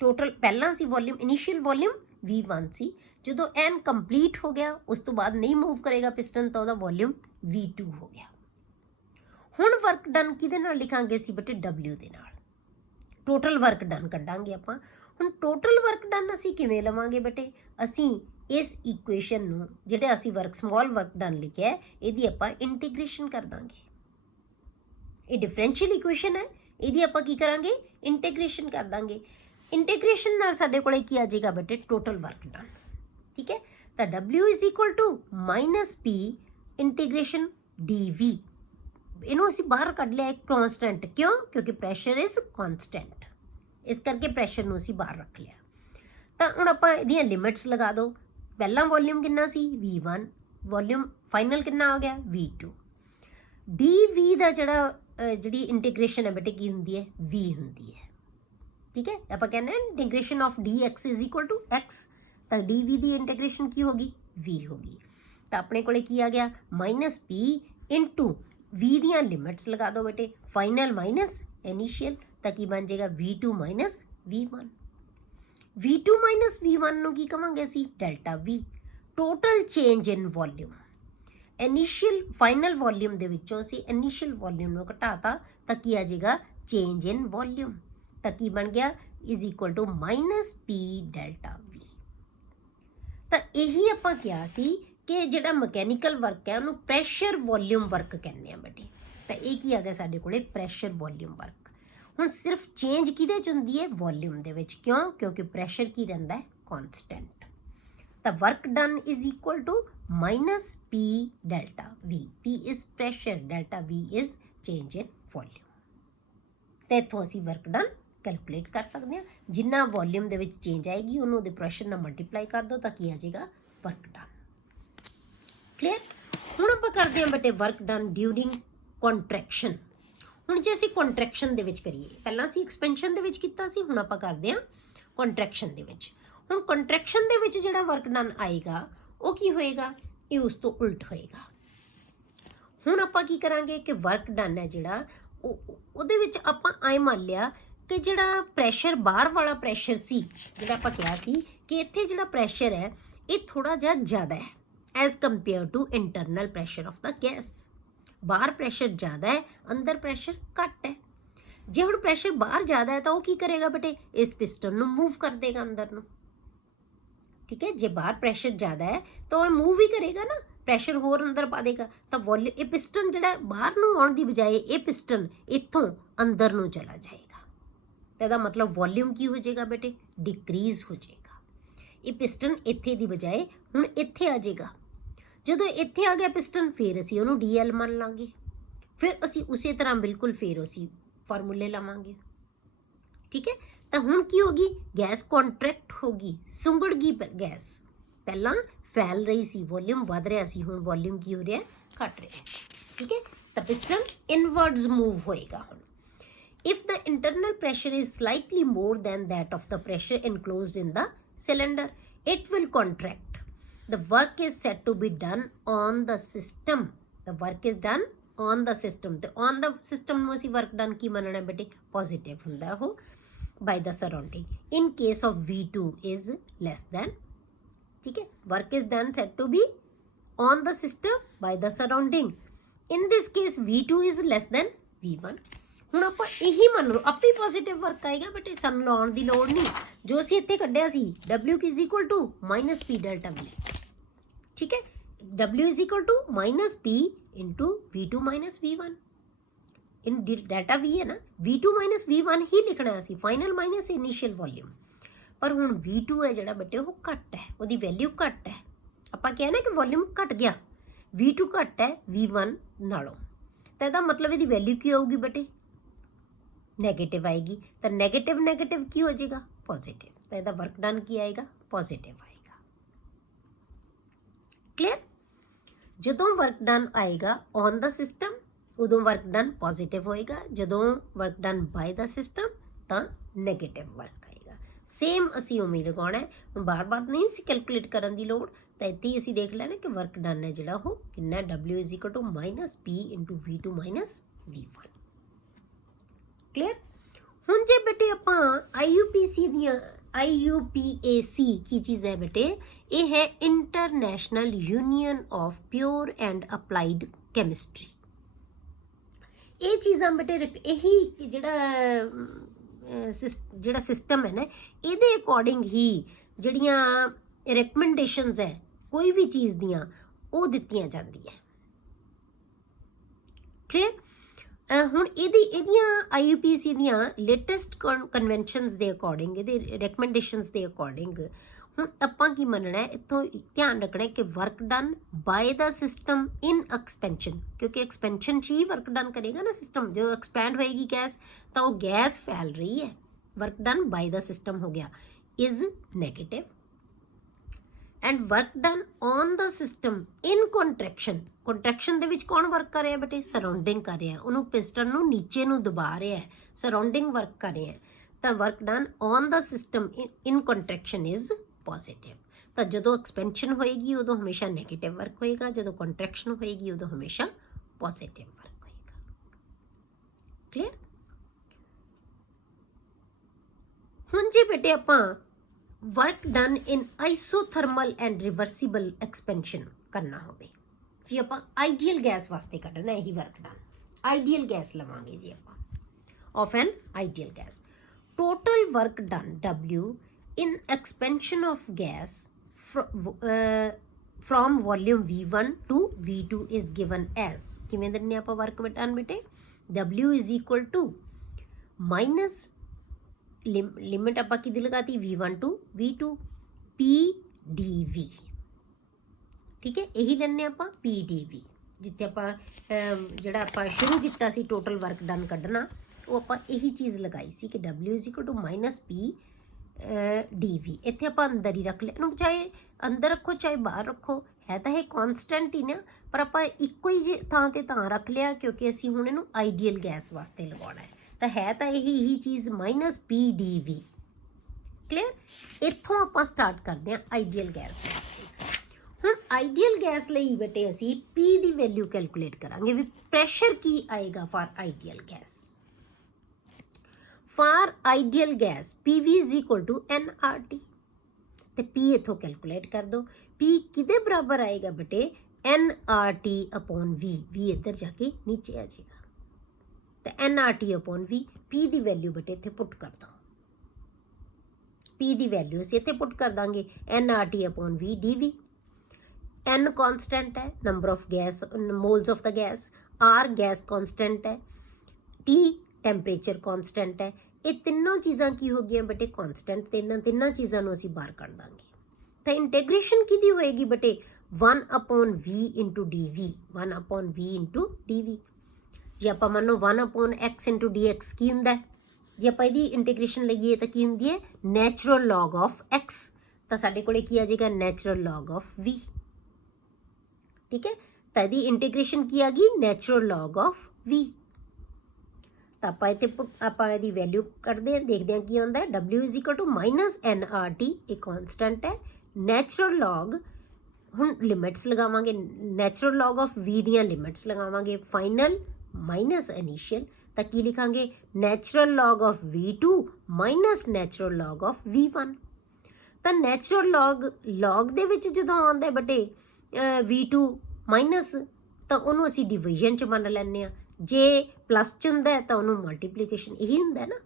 ਟੋਟਲ ਪਹਿਲਾਂ ਸੀ ਵੋਲਿਊਮ, ਇਨੀਸ਼ੀਅਲ ਵੋਲਿਊਮ V1 ਸੀ। ਜਦੋਂ ਐਨ ਕੰਪਲੀਟ ਹੋ ਗਿਆ, ਉਸ ਤੋਂ ਬਾਅਦ ਨਹੀਂ ਮੂਵ ਕਰੇਗਾ ਪਿਸਟਨ, ਤਾਂ ਉਹਦਾ ਵੋਲਿਊਮ V2 ਹੋ ਗਿਆ। ਹੁਣ ਵਰਕ ਡਨ ਕਿਹਦੇ ਨਾਲ ਲਿਖਾਂਗੇ ਅਸੀਂ ਬੇਟੇ, W ਦੇ ਨਾਲ। ਟੋਟਲ ਵਰਕ ਡਨ ਕੱਢਾਂਗੇ ਆਪਾਂ। ਹੁਣ ਟੋਟਲ ਵਰਕ ਡਨ ਅਸੀਂ ਕਿਵੇਂ ਲਵਾਂਗੇ ਬੇਟੇ? ਅਸੀਂ ਇਸ ਇਕੁਏਸ਼ਨ ਨੂੰ ਜਿਹੜਾ ਅਸੀਂ ਸਮਾਲ ਵਰਕ ਡਨ ਲਿਖਿਆ ਇਹਦੀ ਆਪਾਂ ਇੰਟੀਗ੍ਰੇਸ਼ਨ ਕਰ ਦਾਂਗੇ। ਇਹ ਡਿਫਰੈਂਸ਼ੀਅਲ ਇਕੁਏਸ਼ਨ ਹੈ, ਇਹਦੀ ਆਪਾਂ ਕੀ ਕਰਾਂਗੇ? ਇੰਟੀਗ੍ਰੇਸ਼ਨ ਕਰ ਦਾਂਗੇ। ਇੰਟੀਗ੍ਰੇਸ਼ਨ ਨਾਲ ਸਾਡੇ ਕੋਲੇ ਕੀ ਆ ਜਾਏਗਾ ਬੇਟੇ? Total work done. ਠੀਕ ਹੈ, ਤਾਂ W is equal to -P integration dV। ਇਹਨੂੰ ਅਸੀਂ ਬਾਹਰ ਕੱਢ ਲਿਆ ਕੌਂਸਟੈਂਟ। ਕਿਉਂ? ਕਿਉਂਕਿ ਪ੍ਰੈਸ਼ਰ ਇਜ਼ ਕੌਂਸਟੈਂਟ, ਇਸ ਕਰਕੇ ਪ੍ਰੈਸ਼ਰ ਨੂੰ ਅਸੀਂ ਬਾਹਰ ਰੱਖ ਲਿਆ। ਤਾਂ ਹੁਣ ਆਪਾਂ ਇਹਦੀਆਂ ਲਿਮਿਟਸ ਲਗਾ ਦਿਓ। ਪਹਿਲਾ ਵੋਲਿਊਮ ਕਿੰਨਾ ਸੀ? V1। ਵੋਲਿਊਮ ਫਾਈਨਲ ਕਿੰਨਾ ਆ ਗਿਆ? V2। dV ਦਾ ਜਿਹੜੀ ਇੰਟੀਗ੍ਰੇਸ਼ਨ ਹੈ ਬੇਟੇ ਕੀ ਹੁੰਦੀ ਹੈ? V ਹੁੰਦੀ ਹੈ। ਠੀਕ ਹੈ, ਆਪਾਂ ਕਹਿੰਦੇ ਹਾਂ integration of dx is equal to x, ਤਾਂ dV ਦੀ ਇੰਟੀਗ੍ਰੇਸ਼ਨ ਕੀ ਹੋਗੀ? V ਹੋਗੀ। ਤਾਂ ਆਪਣੇ ਕੋਲੇ ਕੀ ਆ ਗਿਆ? -P ਇੰਟੂ V ਦੀਆਂ ਲਿਮਿਟਸ ਲਗਾ ਦਿਓ ਬੇਟੇ, ਫਾਈਨਲ ਮਾਈਨਸ ਇਨੀਸ਼ੀਅਲ, ਤਾਂ ਕੀ ਬਣ ਜਾਏਗਾ? V2 minus V1। V2 minus V1 ਨੂੰ ਕੀ ਕਵਾਂਗੇ ਅਸੀਂ? Delta V। Total change in volume. Initial final volume ਦੇ ਵਿੱਚੋਂ ਅਸੀਂ ਇਨੀਸ਼ੀਅਲ ਵੋਲਿਊਮ ਨੂੰ ਘਟਾਤਾ, ਤਾਂ ਕੀ ਆ ਜਾਏਗਾ? Change in volume. ਤਾਂ ਕੀ ਬਣ ਗਿਆ? Is equal to -P delta V। ਤਾਂ ਇਹੀ ਆਪਾਂ ਕਿਹਾ ਸੀ ਕਿ ਜਿਹੜਾ ਮਕੈਨੀਕਲ ਵਰਕ ਹੈ ਉਹਨੂੰ ਪ੍ਰੈਸ਼ਰ ਵੋਲਿਊਮ ਵਰਕ ਕਹਿੰਦੇ ਆ ਬੇਟੇ। ਤਾਂ ਇਹ ਕੀ ਆ ਗਿਆ ਸਾਡੇ ਕੋਲੇ? Pressure volume work. ਹੁਣ ਸਿਰਫ ਚੇਂਜ ਕਿਹਦੇ ਚ ਹੁੰਦੀ ਹੈ? ਵੋਲਿਊਮ ਦੇ ਵਿੱਚ। ਕਿਉਂ? ਕਿਉਂਕਿ ਪ੍ਰੈਸ਼ਰ ਕੀ ਰਹਿੰਦਾ ਹੈ? ਕੌਨਸਟੈਂਟ। ਤਾਂ work done is equal to -P delta V। P is pressure, delta V is change in volume. ਤੇ ਇੱਥੋਂ ਅਸੀਂ ਵਰਕ ਡਨ ਕੈਲਕੂਲੇਟ ਕਰ ਸਕਦੇ ਹਾਂ। ਜਿੰਨਾ ਵੋਲਿਊਮ ਦੇ ਵਿੱਚ ਚੇਂਜ ਆਏਗੀ ਉਹਨੂੰ ਉਹਦੇ ਪ੍ਰੈਸ਼ਰ ਨਾਲ ਮਲਟੀਪਲਾਈ ਕਰ ਦਿਓ, ਤਾਂ ਕੀ ਆ ਜਾਏਗਾ? Work done. ਕਲੀਅਰ? ਹੁਣ ਆਪਾਂ ਕਰਦੇ ਹਾਂ ਬੇਟੇ ਵਰਕ ਡਨ ਡਿਊਰਿੰਗ ਕੰਟਰੈਕਸ਼ਨ। ਹੁਣ ਜੇ ਅਸੀਂ ਕੰਟਰੈਕਸ਼ਨ ਦੇ ਵਿੱਚ ਕਰੀਏ, ਪਹਿਲਾਂ ਅਸੀਂ ਐਕਸਪੈਂਸ਼ਨ ਦੇ ਵਿੱਚ ਕੀਤਾ ਸੀ, ਹੁਣ ਆਪਾਂ ਕਰਦੇ ਹਾਂ ਕੰਟਰੈਕਸ਼ਨ ਦੇ ਵਿੱਚ। ਹੁਣ ਕੰਟਰੈਕਸ਼ਨ ਦੇ ਵਿੱਚ ਜਿਹੜਾ ਵਰਕ ਡਨ ਆਏਗਾ ਉਹ ਕੀ ਹੋਏਗਾ? ਇਹ ਉਸ ਤੋਂ ਉਲਟ ਹੋਏਗਾ। ਹੁਣ ਆਪਾਂ ਕੀ ਕਰਾਂਗੇ ਕਿ ਵਰਕ ਡਨ ਹੈ ਜਿਹੜਾ ਉਹਦੇ ਵਿੱਚ ਆਪਾਂ ਆਏ ਮੰਨ ਲਿਆ ਕਿ ਜਿਹੜਾ ਪ੍ਰੈਸ਼ਰ ਬਾਹਰ ਵਾਲਾ ਪ੍ਰੈਸ਼ਰ ਸੀ, ਜਿਹੜਾ ਆਪਾਂ ਕਿਹਾ ਸੀ ਕਿ ਇੱਥੇ ਜਿਹੜਾ ਪ੍ਰੈਸ਼ਰ ਹੈ ਇਹ ਥੋੜਾ ਜਿਹਾ ਜ਼ਿਆਦਾ ਹੈ as compare to internal pressure of the gas. ਬਾਹਰ ਪ੍ਰੈਸ਼ਰ ਜ਼ਿਆਦਾ ਹੈ, ਅੰਦਰ ਪ੍ਰੈਸ਼ਰ ਘੱਟ ਹੈ। ਜੇ ਹੁਣ ਪ੍ਰੈਸ਼ਰ ਬਾਹਰ ਜ਼ਿਆਦਾ ਹੈ ਤਾਂ ਉਹ ਕੀ ਕਰੇਗਾ ਬੇਟੇ? ਇਸ ਪਿਸਟਨ ਨੂੰ ਮੂਵ ਕਰ ਦੇਗਾ ਅੰਦਰ ਨੂੰ। ਠੀਕ ਹੈ, ਜੇ ਬਾਹਰ ਪ੍ਰੈਸ਼ਰ ਜ਼ਿਆਦਾ ਹੈ ਤਾਂ ਉਹ ਮੂਵ ਹੀ ਕਰੇਗਾ ਨਾ, ਪ੍ਰੈਸ਼ਰ ਹੋਰ ਅੰਦਰ ਪਾ ਦੇਗਾ। ਤਾਂ ਵੋਲਿਊਮ, ਇਹ ਪਿਸਟਨ ਜਿਹੜਾ ਬਾਹਰ ਨੂੰ ਆਉਣ ਦੀ ਬਜਾਏ ਇਹ ਪਿਸਟਨ ਇੱਥੋਂ ਅੰਦਰ ਨੂੰ ਚਲਾ ਜਾਏਗਾ। ਤਾਂ ਇਹਦਾ ਮਤਲਬ ਵੋਲਿਊਮ ਕੀ ਹੋ ਜਾਏਗਾ ਬੇਟੇ? ਡਿਕਰੀਜ਼ ਹੋ ਜਾਏਗਾ। ਇਹ ਪਿਸਟਨ ਇੱਥੇ ਦੀ ਬਜਾਏ ਹੁਣ ਇੱਥੇ ਆ ਜਾਏਗਾ। ਜਦੋਂ ਇੱਥੇ ਆ ਗਿਆ ਪਿਸਟਨ, ਫਿਰ ਅਸੀਂ ਉਹਨੂੰ DL ਮੰਨ ਲਾਂਗੇ। ਫਿਰ ਅਸੀਂ ਉਸੇ ਤਰ੍ਹਾਂ ਬਿਲਕੁਲ ਫਿਰ ਅਸੀਂ ਫਾਰਮੂਲੇ ਲਾਵਾਂਗੇ। ਠੀਕ ਹੈ, ਤਾਂ ਹੁਣ ਕੀ ਹੋਗੀ? ਗੈਸ ਕੰਟਰੈਕਟ ਹੋਗੀ, ਸੁੰਗੜ ਗਈ ਗੈਸ। ਪਹਿਲਾਂ ਫੈਲ ਰਹੀ ਸੀ, ਵੋਲਿਊਮ ਵੱਧ ਰਿਹਾ ਸੀ, ਹੁਣ ਵੋਲਿਊਮ ਕੀ ਹੋ ਰਿਹਾ? ਘਟ ਰਿਹਾ। ਠੀਕ ਹੈ, ਤਾਂ ਪਿਸਟਨ ਇਨਵਰਡਸ ਮੂਵ ਹੋਏਗਾ। ਹੁਣ if the internal pressure is slightly more than that of the pressure enclosed in the cylinder, it will contract. The work is said to be done on the system. The work is done on the system. The on the system ਨੂੰ ਅਸੀਂ work done ਕੀ ਮੰਨਣਾ ਬੇਟੇ? Positive ਹੁੰਦਾ ਉਹ by the surrounding. In case of V2 is less than. ठीक है, work is done said to be on the system by the surrounding. In this case V2 is less than V1. ਹੁਣ ਆਪਾਂ ਇਹੀ ਮੰਨ ਲਓ ਆਪੇ ਹੀ ਪੋਜ਼ਿਟਿਵ ਵਰਕ ਆਏਗਾ, ਬਟ ਸਾਨੂੰ ਲਾਉਣ ਦੀ ਲੋੜ ਨਹੀਂ। ਜੋ ਅਸੀਂ ਇੱਥੇ ਕੱਢਿਆ ਸੀ W is equal to -P delta V। ਠੀਕ ਹੈ, W is equal to -P into V2 minus V1 in delta V ਹੈ ਨਾ। V2 ਮਾਈਨਸ V1 ਹੀ ਲਿਖਣਾ ਸੀ, ਫਾਈਨਲ ਮਾਈਨਸ ਇਨੀਸ਼ੀਅਲ ਵੋਲਿਊਮ। ਪਰ ਹੁਣ V2 ਹੈ ਜਿਹੜਾ ਬੇਟੇ ਉਹ ਘੱਟ ਹੈ, ਉਹਦੀ ਵੈਲਿਊ ਘੱਟ ਹੈ। ਆਪਾਂ ਕਿਹਾ ਨਾ ਕਿ ਵੋਲਿਊਮ ਘੱਟ ਗਿਆ, V2 ਘੱਟ ਹੈ V1 ਨਾਲੋਂ, ਤਾਂ ਇਹਦਾ ਮਤਲਬ ਇਹਦੀ ਵੈਲਿਊ ਕੀ ਆਊਗੀ ਬੇਟੇ? ਨੈਗੇਟਿਵ ਆਏਗੀ। ਤਾਂ ਨੈਗੇਟਿਵ ਨੈਗੇਟਿਵ ਕੀ ਹੋ ਜਾਏਗਾ? ਪੋਜ਼ਿਟਿਵ। ਤਾਂ ਇਹਦਾ ਵਰਕ ਡਨ ਕੀ ਆਏਗਾ? ਪੋਜ਼ਿਟਿਵ ਆਏਗਾ। ਕਲੀਅਰ? ਜਦੋਂ ਵਰਕ ਡਨ ਆਏਗਾ ਔਨ ਦਾ ਸਿਸਟਮ ਉਦੋਂ ਵਰਕ ਡਨ ਪੋਜ਼ਿਟਿਵ ਹੋਏਗਾ, ਜਦੋਂ work done by the system ਤਾਂ ਨੈਗੇਟਿਵ ਵਰਕ ਆਏਗਾ। ਸੇਮ ਅਸੀਂ ਉਵੇਂ ਲਗਾਉਣਾ ਹੈ। ਹੁਣ ਬਾਰ-ਬਾਰ ਨਹੀਂ ਸੀ ਕੈਲਕੂਲੇਟ ਕਰਨ ਦੀ ਲੋੜ, ਤਾਂ ਇੱਥੇ ਹੀ ਅਸੀਂ ਦੇਖ ਲੈਣਾ ਕਿ ਵਰਕ ਡਨ ਹੈ ਜਿਹੜਾ ਉਹ ਕਿੰਨਾ? W is equal to -P into V2 minus V1। Clear? ਹੁਣ ਜੇ ਬੇਟੇ ਆਪਾਂ IUPAC ਕੀ ਚੀਜ਼ ਹੈ ਬੇਟੇ? ਇਹ ਹੈ international union of pure and applied chemistry. ਇਹ ਚੀਜ਼ਾਂ ਬੇਟੇ ਇਹੀ ਜਿਹੜਾ ਜਿਹੜਾ ਸਿਸਟਮ ਹੈ ਨਾ ਇਹਦੇ ਅਕੋਰਡਿੰਗ ਹੀ ਜਿਹੜੀਆਂ ਰეკਮੈਂਡੇਸ਼ਨਸ ਹੈ ਕੋਈ ਵੀ ਚੀਜ਼ ਦੀਆਂ ਉਹ ਦਿੱਤੀਆਂ ਜਾਂਦੀਆਂ। ਕਲੀਅਰ। ਹੁਣ ਇਹਦੀਆਂ IUPAC ਦੀਆਂ ਲੇਟੈਸਟ ਕਨਵੈਨਸ਼ਨਸ ਦੇ ਅਕੋਰਡਿੰਗ, ਇਹਦੇ ਰეკਮੈਂਡੇਸ਼ਨਸ ਦੇ ਅਕੋਰਡਿੰਗ ਹੁਣ ਆਪਾਂ ਕੀ ਮੰਨਣਾ ਹੈ, ਇੱਥੋਂ ਧਿਆਨ ਰੱਖਣਾ ਕਿ work done by the system in expansion, ਕਿਉਂਕਿ ਐਕਸਪੈਂਸ਼ਨ 'ਚ ਹੀ ਵਰਕ ਡਨ ਕਰੇਗਾ ਨਾ ਸਿਸਟਮ। ਜਦੋਂ ਐਕਸਪੈਂਡ ਹੋਏਗੀ ਗੈਸ ਤਾਂ ਉਹ ਗੈਸ ਫੈਲ ਰਹੀ ਹੈ। Work done by the system ਹੋ ਗਿਆ is negative. And work done on the system in contraction, contraction ਦੇ ਵਿੱਚ ਕੌਣ ਵਰਕ ਕਰ ਰਿਹਾ ਬੇਟੇ? ਸਰਾਊਂਡਿੰਗ ਕਰ ਰਿਹਾ, ਉਹਨੂੰ ਪਿਸਟਨ ਨੂੰ ਨੀਚੇ ਨੂੰ ਦਬਾ ਰਿਹਾ ਹੈ, ਸਰਾਊਂਡਿੰਗ ਵਰਕ ਕਰ ਰਿਹਾ। ਤਾਂ work done on the system in contraction is positive. ਤਾਂ ਜਦੋਂ ਐਕਸਪੈਂਸ਼ਨ ਹੋਏਗੀ ਉਦੋਂ ਹਮੇਸ਼ਾ ਨੈਗੇਟਿਵ ਵਰਕ ਹੋਏਗਾ, ਜਦੋਂ ਕੰਟਰੈਕਸ਼ਨ ਹੋਏਗੀ ਉਦੋਂ ਹਮੇਸ਼ਾ ਪੋਜ਼ਿਟਿਵ ਵਰਕ ਹੋਏਗਾ। ਕਲੀਅਰ। ਹੁਣ ਜੇ ਬੇਟੇ ਆਪਾਂ work done in isothermal and reversible expansion ਕਰਨਾ ਹੋਵੇ, ਫਿਰ ਆਪਾਂ ਆਈਡੀਅਲ ਗੈਸ ਵਾਸਤੇ ਕੱਢਣਾ ਇਹੀ ਵਰਕ ਡਨ। ਆਈਡੀਅਲ ਗੈਸ ਲਵਾਂਗੇ ਜੀ ਆਪਾਂ, of N ideal gas. Total work done W in expansion of gas from volume V1 to V2 is given as, ਕਿਵੇਂ ਦਿੰਨੇ ਆਪਾਂ ਵਰਕ ਡਨ ਬੇਟੇ? W is equal to minus limit ਆਪਾਂ ਕਿਹਦੀ ਲਗਾਤੀ? V1 to V2 PdV। ਠੀਕ ਹੈ, ਇਹੀ ਲੈਣੇ ਆਪਾਂ PdV। ਜਿੱਥੇ ਆਪਾਂ ਜਿਹੜਾ ਆਪਾਂ ਸ਼ੁਰੂ ਕੀਤਾ ਸੀ ਟੋਟਲ ਵਰਕ ਡਨ ਕੱਢਣਾ, ਉਹ ਆਪਾਂ ਇਹੀ ਚੀਜ਼ ਲਗਾਈ ਸੀ ਕਿ W is equal to minus PdV। ਇੱਥੇ ਆਪਾਂ ਅੰਦਰ ਹੀ ਰੱਖ ਲਿਆ, ਇਹਨੂੰ ਚਾਹੇ ਅੰਦਰ ਰੱਖੋ ਚਾਹੇ ਬਾਹਰ ਰੱਖੋ, ਹੈ ਤਾਂ ਇਹ ਕੌਨਸਟੈਂਟ ਹੀ ਨਾ, ਪਰ ਆਪਾਂ ਇੱਕੋ ਹੀ ਥਾਂ ਤੇ ਤਾਂ ਰੱਖ ਲਿਆ ਕਿਉਂਕਿ ਅਸੀਂ ਹੁਣ ਇਹਨੂੰ ਆਈਡੀਅਲ ਗੈਸ ਵਾਸਤੇ ਲਗਾਉਣਾ ਹੈ। ਤਾਂ ਹੈ ਤਾਂ ਇਹੀ ਚੀਜ਼ ਮਾਈਨਸ PdV। ਕਲੀਅਰ। ਇੱਥੋਂ ਆਪਾਂ ਸਟਾਰਟ ਕਰਦੇ ਹਾਂ ਆਈਡੀਅਲ ਗੈਸ ਵਾਸਤੇ। ਹੁਣ ਆਈਡੀਅਲ ਗੈਸ ਲਈ ਬੇਟੇ ਅਸੀਂ P ਦੀ ਵੈਲਿਊ ਕੈਲਕੂਲੇਟ ਕਰਾਂਗੇ ਵੀ ਪ੍ਰੈਸ਼ਰ ਕੀ ਆਏਗਾ for ideal gas. For ideal gas PV is equal to nRT। ਤੇ P ਇੱਥੋਂ ਕੈਲਕੂਲੇਟ ਕਰ ਦੋ। P ਕਿਹਦੇ ਬਰਾਬਰ ਆਏਗਾ ਬੇਟੇ? nRT upon V। V ਇੱਧਰ ਜਾ ਕੇ ਨੀਚੇ ਆ ਜਾਏਗਾ ਤੇ nRT upon V। P ਦੀ ਵੈਲਿਊ ਬੇਟੇ ਇੱਥੇ ਪੁੱਟ ਕਰ ਦੋ। P ਦੀ ਵੈਲਿਊ ਅਸੀਂ ਇੱਥੇ ਪੁੱਟ ਕਰ ਦਾਂਗੇ nRT upon V dV। n constant ਹੈ, number of gas moles of the gas. R gas constant ਹੈ, T ਟੈਂਪਰੇਚਰ ਕਾਂਸਟੈਂਟ ਹੈ। ਇਹ ਤਿੰਨੋਂ ਚੀਜ਼ਾਂ ਕੀ ਹੋ ਗਈਆਂ ਬੇਟੇ? ਕਾਂਸਟੈਂਟ। ਤੇ ਇਹਨਾਂ ਤਿੰਨਾਂ ਚੀਜ਼ਾਂ ਨੂੰ ਅਸੀਂ ਬਾਹਰ ਕੱਢ ਦਾਂਗੇ। ਤਾਂ ਇੰਟੈਗ੍ਰੇਸ਼ਨ ਕਿਹਦੀ ਹੋਏਗੀ ਬੇਟੇ? 1 upon V into dV। 1 upon V into dV। ਜੇ ਆਪਾਂ ਮੰਨ ਲਓ 1 upon x into dx ਕੀ ਹੁੰਦਾ ਹੈ? ਜੇ ਆਪਾਂ ਇਹਦੀ ਇੰਟੀਗ੍ਰੇਸ਼ਨ ਲਈਏ ਤਾਂ ਕੀ ਹੁੰਦੀ ਹੈ? Natural log of x। ਤਾਂ ਸਾਡੇ ਕੋਲੇ ਕੀ ਆ ਜਾਏਗਾ? Natural log of v। ਠੀਕ ਹੈ, ਤਾਂ ਇਹਦੀ ਇੰਟੀਗ੍ਰੇਸ਼ਨ ਕੀ ਆ ਗਈ? Natural log of v। ਤਾਂ ਆਪਾਂ ਇੱਥੇ ਆਪਾਂ ਇਹਦੀ ਵੈਲਿਊ ਕੱਢਦੇ ਹਾਂ, ਦੇਖਦੇ ਹਾਂ ਕੀ ਆਉਂਦਾ ਹੈ। W is equal to minus nRT, ਇਹ ਕੌਨਸਟੈਂਟ ਹੈ। ਨੈਚੁਰਲ ਲੌਗ, ਹੁਣ ਲਿਮਿਟਸ ਲਗਾਵਾਂਗੇ, ਨੈਚੁਰਲ ਲੌਗ ਆਫ V ਦੀਆਂ ਲਿਮਿਟਸ ਲਗਾਵਾਂਗੇ, ਫਾਈਨਲ ਮਾਈਨਸ ਇਨੀਸ਼ੀਅਲ। ਤਾਂ ਕੀ ਲਿਖਾਂਗੇ? Natural log of V2 minus natural log of V1। ਤਾਂ ਨੈਚੁਰਲ ਲੌਗ ਦੇ ਵਿੱਚ ਜਦੋਂ ਆਉਂਦਾ ਬੇਟੇ V2 ਮਾਈਨਸ, ਤਾਂ ਉਹਨੂੰ ਅਸੀਂ ਡਿਵੀਜ਼ਨ 'ਚ ਮੰਨ ਲੈਂਦੇ ਹਾਂ। ਜੇ ਪਲੱਸ 'ਚ ਹੁੰਦਾ ਹੈ ਤਾਂ ਉਹਨੂੰ ਮਲਟੀਪਲੀਕੇਸ਼ਨ ਇਹੀ ਹੁੰਦਾ ਨਾ,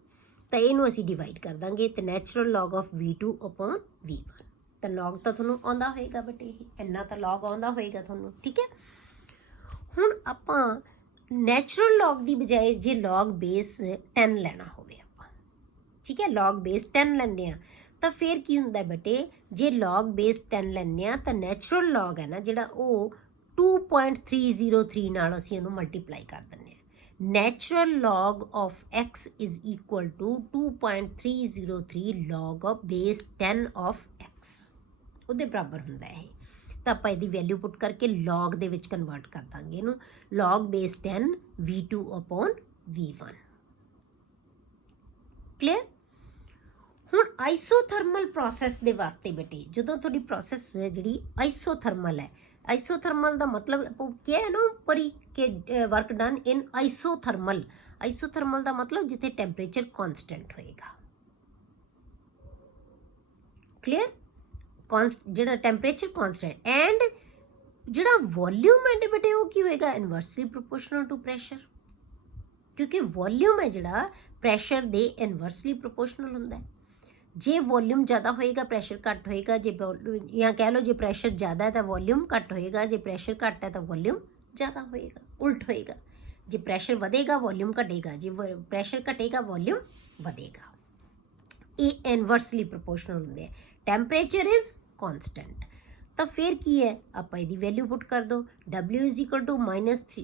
ਤਾਂ ਇਹਨੂੰ ਅਸੀਂ ਡਿਵਾਈਡ ਕਰ ਦਾਂਗੇ। ਤੇ natural log of V2 upon V1। ਤਾਂ ਲੌਗ ਤਾਂ ਤੁਹਾਨੂੰ ਆਉਂਦਾ ਹੋਏਗਾ ਬੇਟੇ, ਇੰਨਾ ਤਾਂ ਲੌਗ ਆਉਂਦਾ ਹੋਏਗਾ ਤੁਹਾਨੂੰ। ਠੀਕ ਹੈ, ਹੁਣ ਆਪਾਂ ਨੈਚੁਰਲ ਲੌਗ ਦੀ ਬਜਾਏ ਜੇ ਲੌਗ ਬੇਸ 10 ਲੈਣਾ ਹੋਵੇ ਆਪਾਂ, ਠੀਕ ਹੈ, ਲੌਗ ਬੇਸ 10 ਲੈਂਦੇ ਹਾਂ, ਤਾਂ ਫਿਰ ਕੀ ਹੁੰਦਾ ਬੇਟੇ? ਜੇ ਲੌਗ ਬੇਸ 10 ਲੈਂਦੇ ਹਾਂ ਤਾਂ ਨੈਚੁਰਲ ਲੌਗ ਹੈ ਨਾ ਜਿਹੜਾ, ਉਹ 2.303 ਨਾਲ ਅਸੀਂ ਇਹਨੂੰ ਮਲਟੀਪਲਾਈ ਕਰ ਦਿੰਦੇ ਹਾਂ। Natural log of x is equal to 2.303 log of base 10 of x, ਉਹਦੇ ਬਰਾਬਰ ਹੁੰਦਾ ਇਹ। ਤਾਂ ਆਪਾਂ ਇਹਦੀ ਵੈਲਿਊ ਪੁੱਟ ਕਰਕੇ ਲੌਗ ਦੇ ਵਿੱਚ ਕਨਵਰਟ ਕਰ ਦਾਂਗੇ ਇਹਨੂੰ। Log base 10 V2 upon V1। Clear. ਹੁਣ ਆਈਸੋਥਰਮਲ ਪ੍ਰੋਸੈਸ ਦੇ ਵਾਸਤੇ ਬੇਟੇ, ਜਦੋਂ ਤੁਹਾਡੀ ਪ੍ਰੋਸੈਸ ਜਿਹੜੀ ਆਈਸੋਥਰਮਲ ਹੈ, ਆਈਸੋਥਰਮਲ ਦਾ ਮਤਲਬ ਆਪਾਂ ਕਿਹਾ ਹੈ ਨਾ ਉੱਪਰ ਹੀ ਕਿ ਵਰਕ ਡਨ ਇਨ ਆਈਸੋਥਰਮਲ। ਆਈਸੋਥਰਮਲ ਦਾ ਮਤਲਬ ਜਿੱਥੇ ਟੈਂਪਰੇਚਰ ਕਾਂਸਟੈਂਟ ਹੋਏਗਾ। ਕਲੀਅਰ। ਜਿਹੜਾ ਟੈਂਪਰੇਚਰ ਕਾਂਸਟੈਂਟ ਐਂਡ ਜਿਹੜਾ ਵੋਲਿਊਮ ਹੈ ਬੇਟੇ ਉਹ ਕੀ ਹੋਏਗਾ? Inversely proportional to pressure. ਕਿਉਂਕਿ ਵੋਲਿਊਮ ਹੈ ਜਿਹੜਾ ਪ੍ਰੈਸ਼ਰ ਦੇ ਇਨਵਰਸਲੀ ਪ੍ਰੋਪੋਰਸ਼ਨਲ ਹੁੰਦਾ ਹੈ। ਜੇ ਵੋਲਿਊਮ ਜ਼ਿਆਦਾ ਹੋਏਗਾ ਪ੍ਰੈਸ਼ਰ ਘੱਟ ਹੋਏਗਾ, ਜੇ ਜਾਂ ਕਹਿ ਲਓ ਜੇ ਪ੍ਰੈਸ਼ਰ ਜ਼ਿਆਦਾ ਹੈ ਤਾਂ ਵੋਲਿਊਮ ਘੱਟ ਹੋਏਗਾ, ਜੇ ਪ੍ਰੈਸ਼ਰ ਘੱਟ ਹੈ ਤਾਂ ਵੋਲਿਊਮ ਜ਼ਿਆਦਾ ਹੋਏਗਾ, ਉਲਟ ਹੋਏਗਾ। ਜੇ ਪ੍ਰੈਸ਼ਰ ਵਧੇਗਾ ਵੋਲਿਊਮ ਘਟੇਗਾ, ਜੇ ਪ੍ਰੈਸ਼ਰ ਘਟੇਗਾ ਵੋਲਿਊਮ ਵਧੇਗਾ। ਇਹ ਇਨਵਰਸਲੀ ਪ੍ਰੋਪੋਰਸ਼ਨਲ ਹੁੰਦੇ ਆ। Temperature is constant. ਤਾਂ ਫਿਰ ਕੀ ਹੈ, ਆਪਾਂ ਇਹਦੀ ਵੈਲਿਊ ਪੁੱਟ ਕਰ ਦਿਓ। W =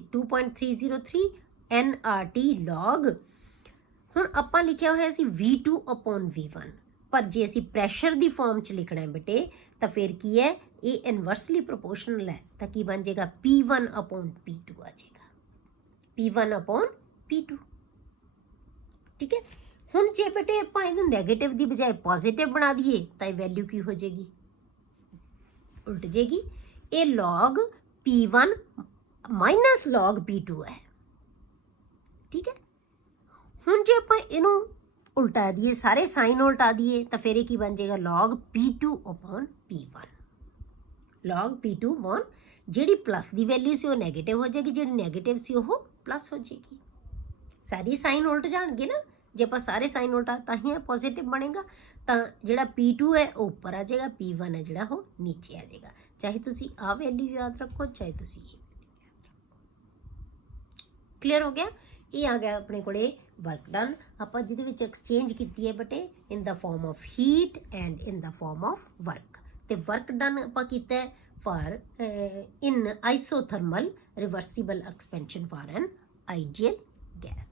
-2.303 nRT log। ਹੁਣ ਆਪਾਂ ਲਿਖਿਆ ਹੋਇਆ ਸੀ V2/V1, ਪਰ ਜੇ ਅਸੀਂ ਪ੍ਰੈਸ਼ਰ ਦੀ ਫਾਰਮ 'ਚ ਲਿਖਣਾ ਹੈ ਬੇਟੇ ਤਾਂ ਫਿਰ ਕੀ ਹੈ, ਇਹ ਇਨਵਰਸਲੀ ਪ੍ਰੋਪੋਰਸ਼ਨਲ ਹੈ, ਤਾਂ ਕੀ ਬਣ ਜਾਏਗਾ P1/P2 ਆ ਜਾਏਗਾ, P1/P2। ਠੀਕ ਹੈ। ਹੁਣ ਜੇ ਬੇਟੇ ਆਪਾਂ ਇਹਨੂੰ ਨੈਗੇਟਿਵ ਦੀ ਬਜਾਏ ਪੋਜ਼ਿਟਿਵ ਬਣਾ ਦਈਏ ਤਾਂ ਇਹ ਵੈਲਿਊ ਕੀ ਹੋ ਜਾਏਗੀ, ਉਲਟ ਜਾਏਗੀ। ਇਹ log P1 - log P2 ਹੈ। ਠੀਕ ਹੈ। ਹੁਣ ਜੇ ਆਪਾਂ ਇਹਨੂੰ ਉਲਟਾ ਦਈਏ, ਸਾਰੇ ਸਾਈਨ ਉਲਟਾ ਦਈਏ ਤਾਂ ਫਿਰ ਇਹ ਕੀ ਬਣ ਜਾਏਗਾ log P2/P1। log P2 ਜਿਹੜੀ ਪਲੱਸ ਦੀ ਵੈਲਿਊ ਸੀ ਉਹ ਨੈਗੇਟਿਵ ਹੋ ਜਾਏਗੀ, ਜਿਹੜੀ ਨੈਗੇਟਿਵ ਸੀ ਉਹ ਪਲੱਸ ਹੋ ਜਾਏਗੀ। ਸਾਰੇ ਸਾਈਨ ਉਲਟ ਜਾਣਗੇ ਨਾ, ਜੇ ਆਪਾਂ ਸਾਰੇ ਸਾਈਨ ਉਲਟਾ ਤਾਂ ਹੀ ਪੋਜ਼ਿਟਿਵ ਬਣੇਗਾ। ਤਾਂ ਜਿਹੜਾ P2 ਹੈ ਉਹ ਉੱਪਰ ਆ ਜਾਏਗਾ, P1 ਹੈ ਜਿਹੜਾ ਉਹ ਨੀਚੇ ਆ ਜਾਏਗਾ। ਚਾਹੇ ਤੁਸੀਂ ਆਹ ਵੈਲਿਊ ਯਾਦ ਰੱਖੋ, ਚਾਹੇ ਤੁਸੀਂ ਇਹ। ਕਲੀਅਰ ਹੋ ਗਿਆ। ਇਹ ਆ ਗਿਆ ਆਪਣੇ ਕੋਲੇ ਵਰਕ ਡਨ, ਆਪਾਂ ਜਿਹਦੇ ਵਿੱਚ ਐਕਸਚੇਂਜ ਕੀਤੀ ਹੈ ਬਟੇ in the form of heat and in the form of work. ਤੇ ਵਰਕ ਡਨ ਆਪਾਂ ਕੀਤਾ ਹੈ for in isothermal reversible expansion for an ideal gas.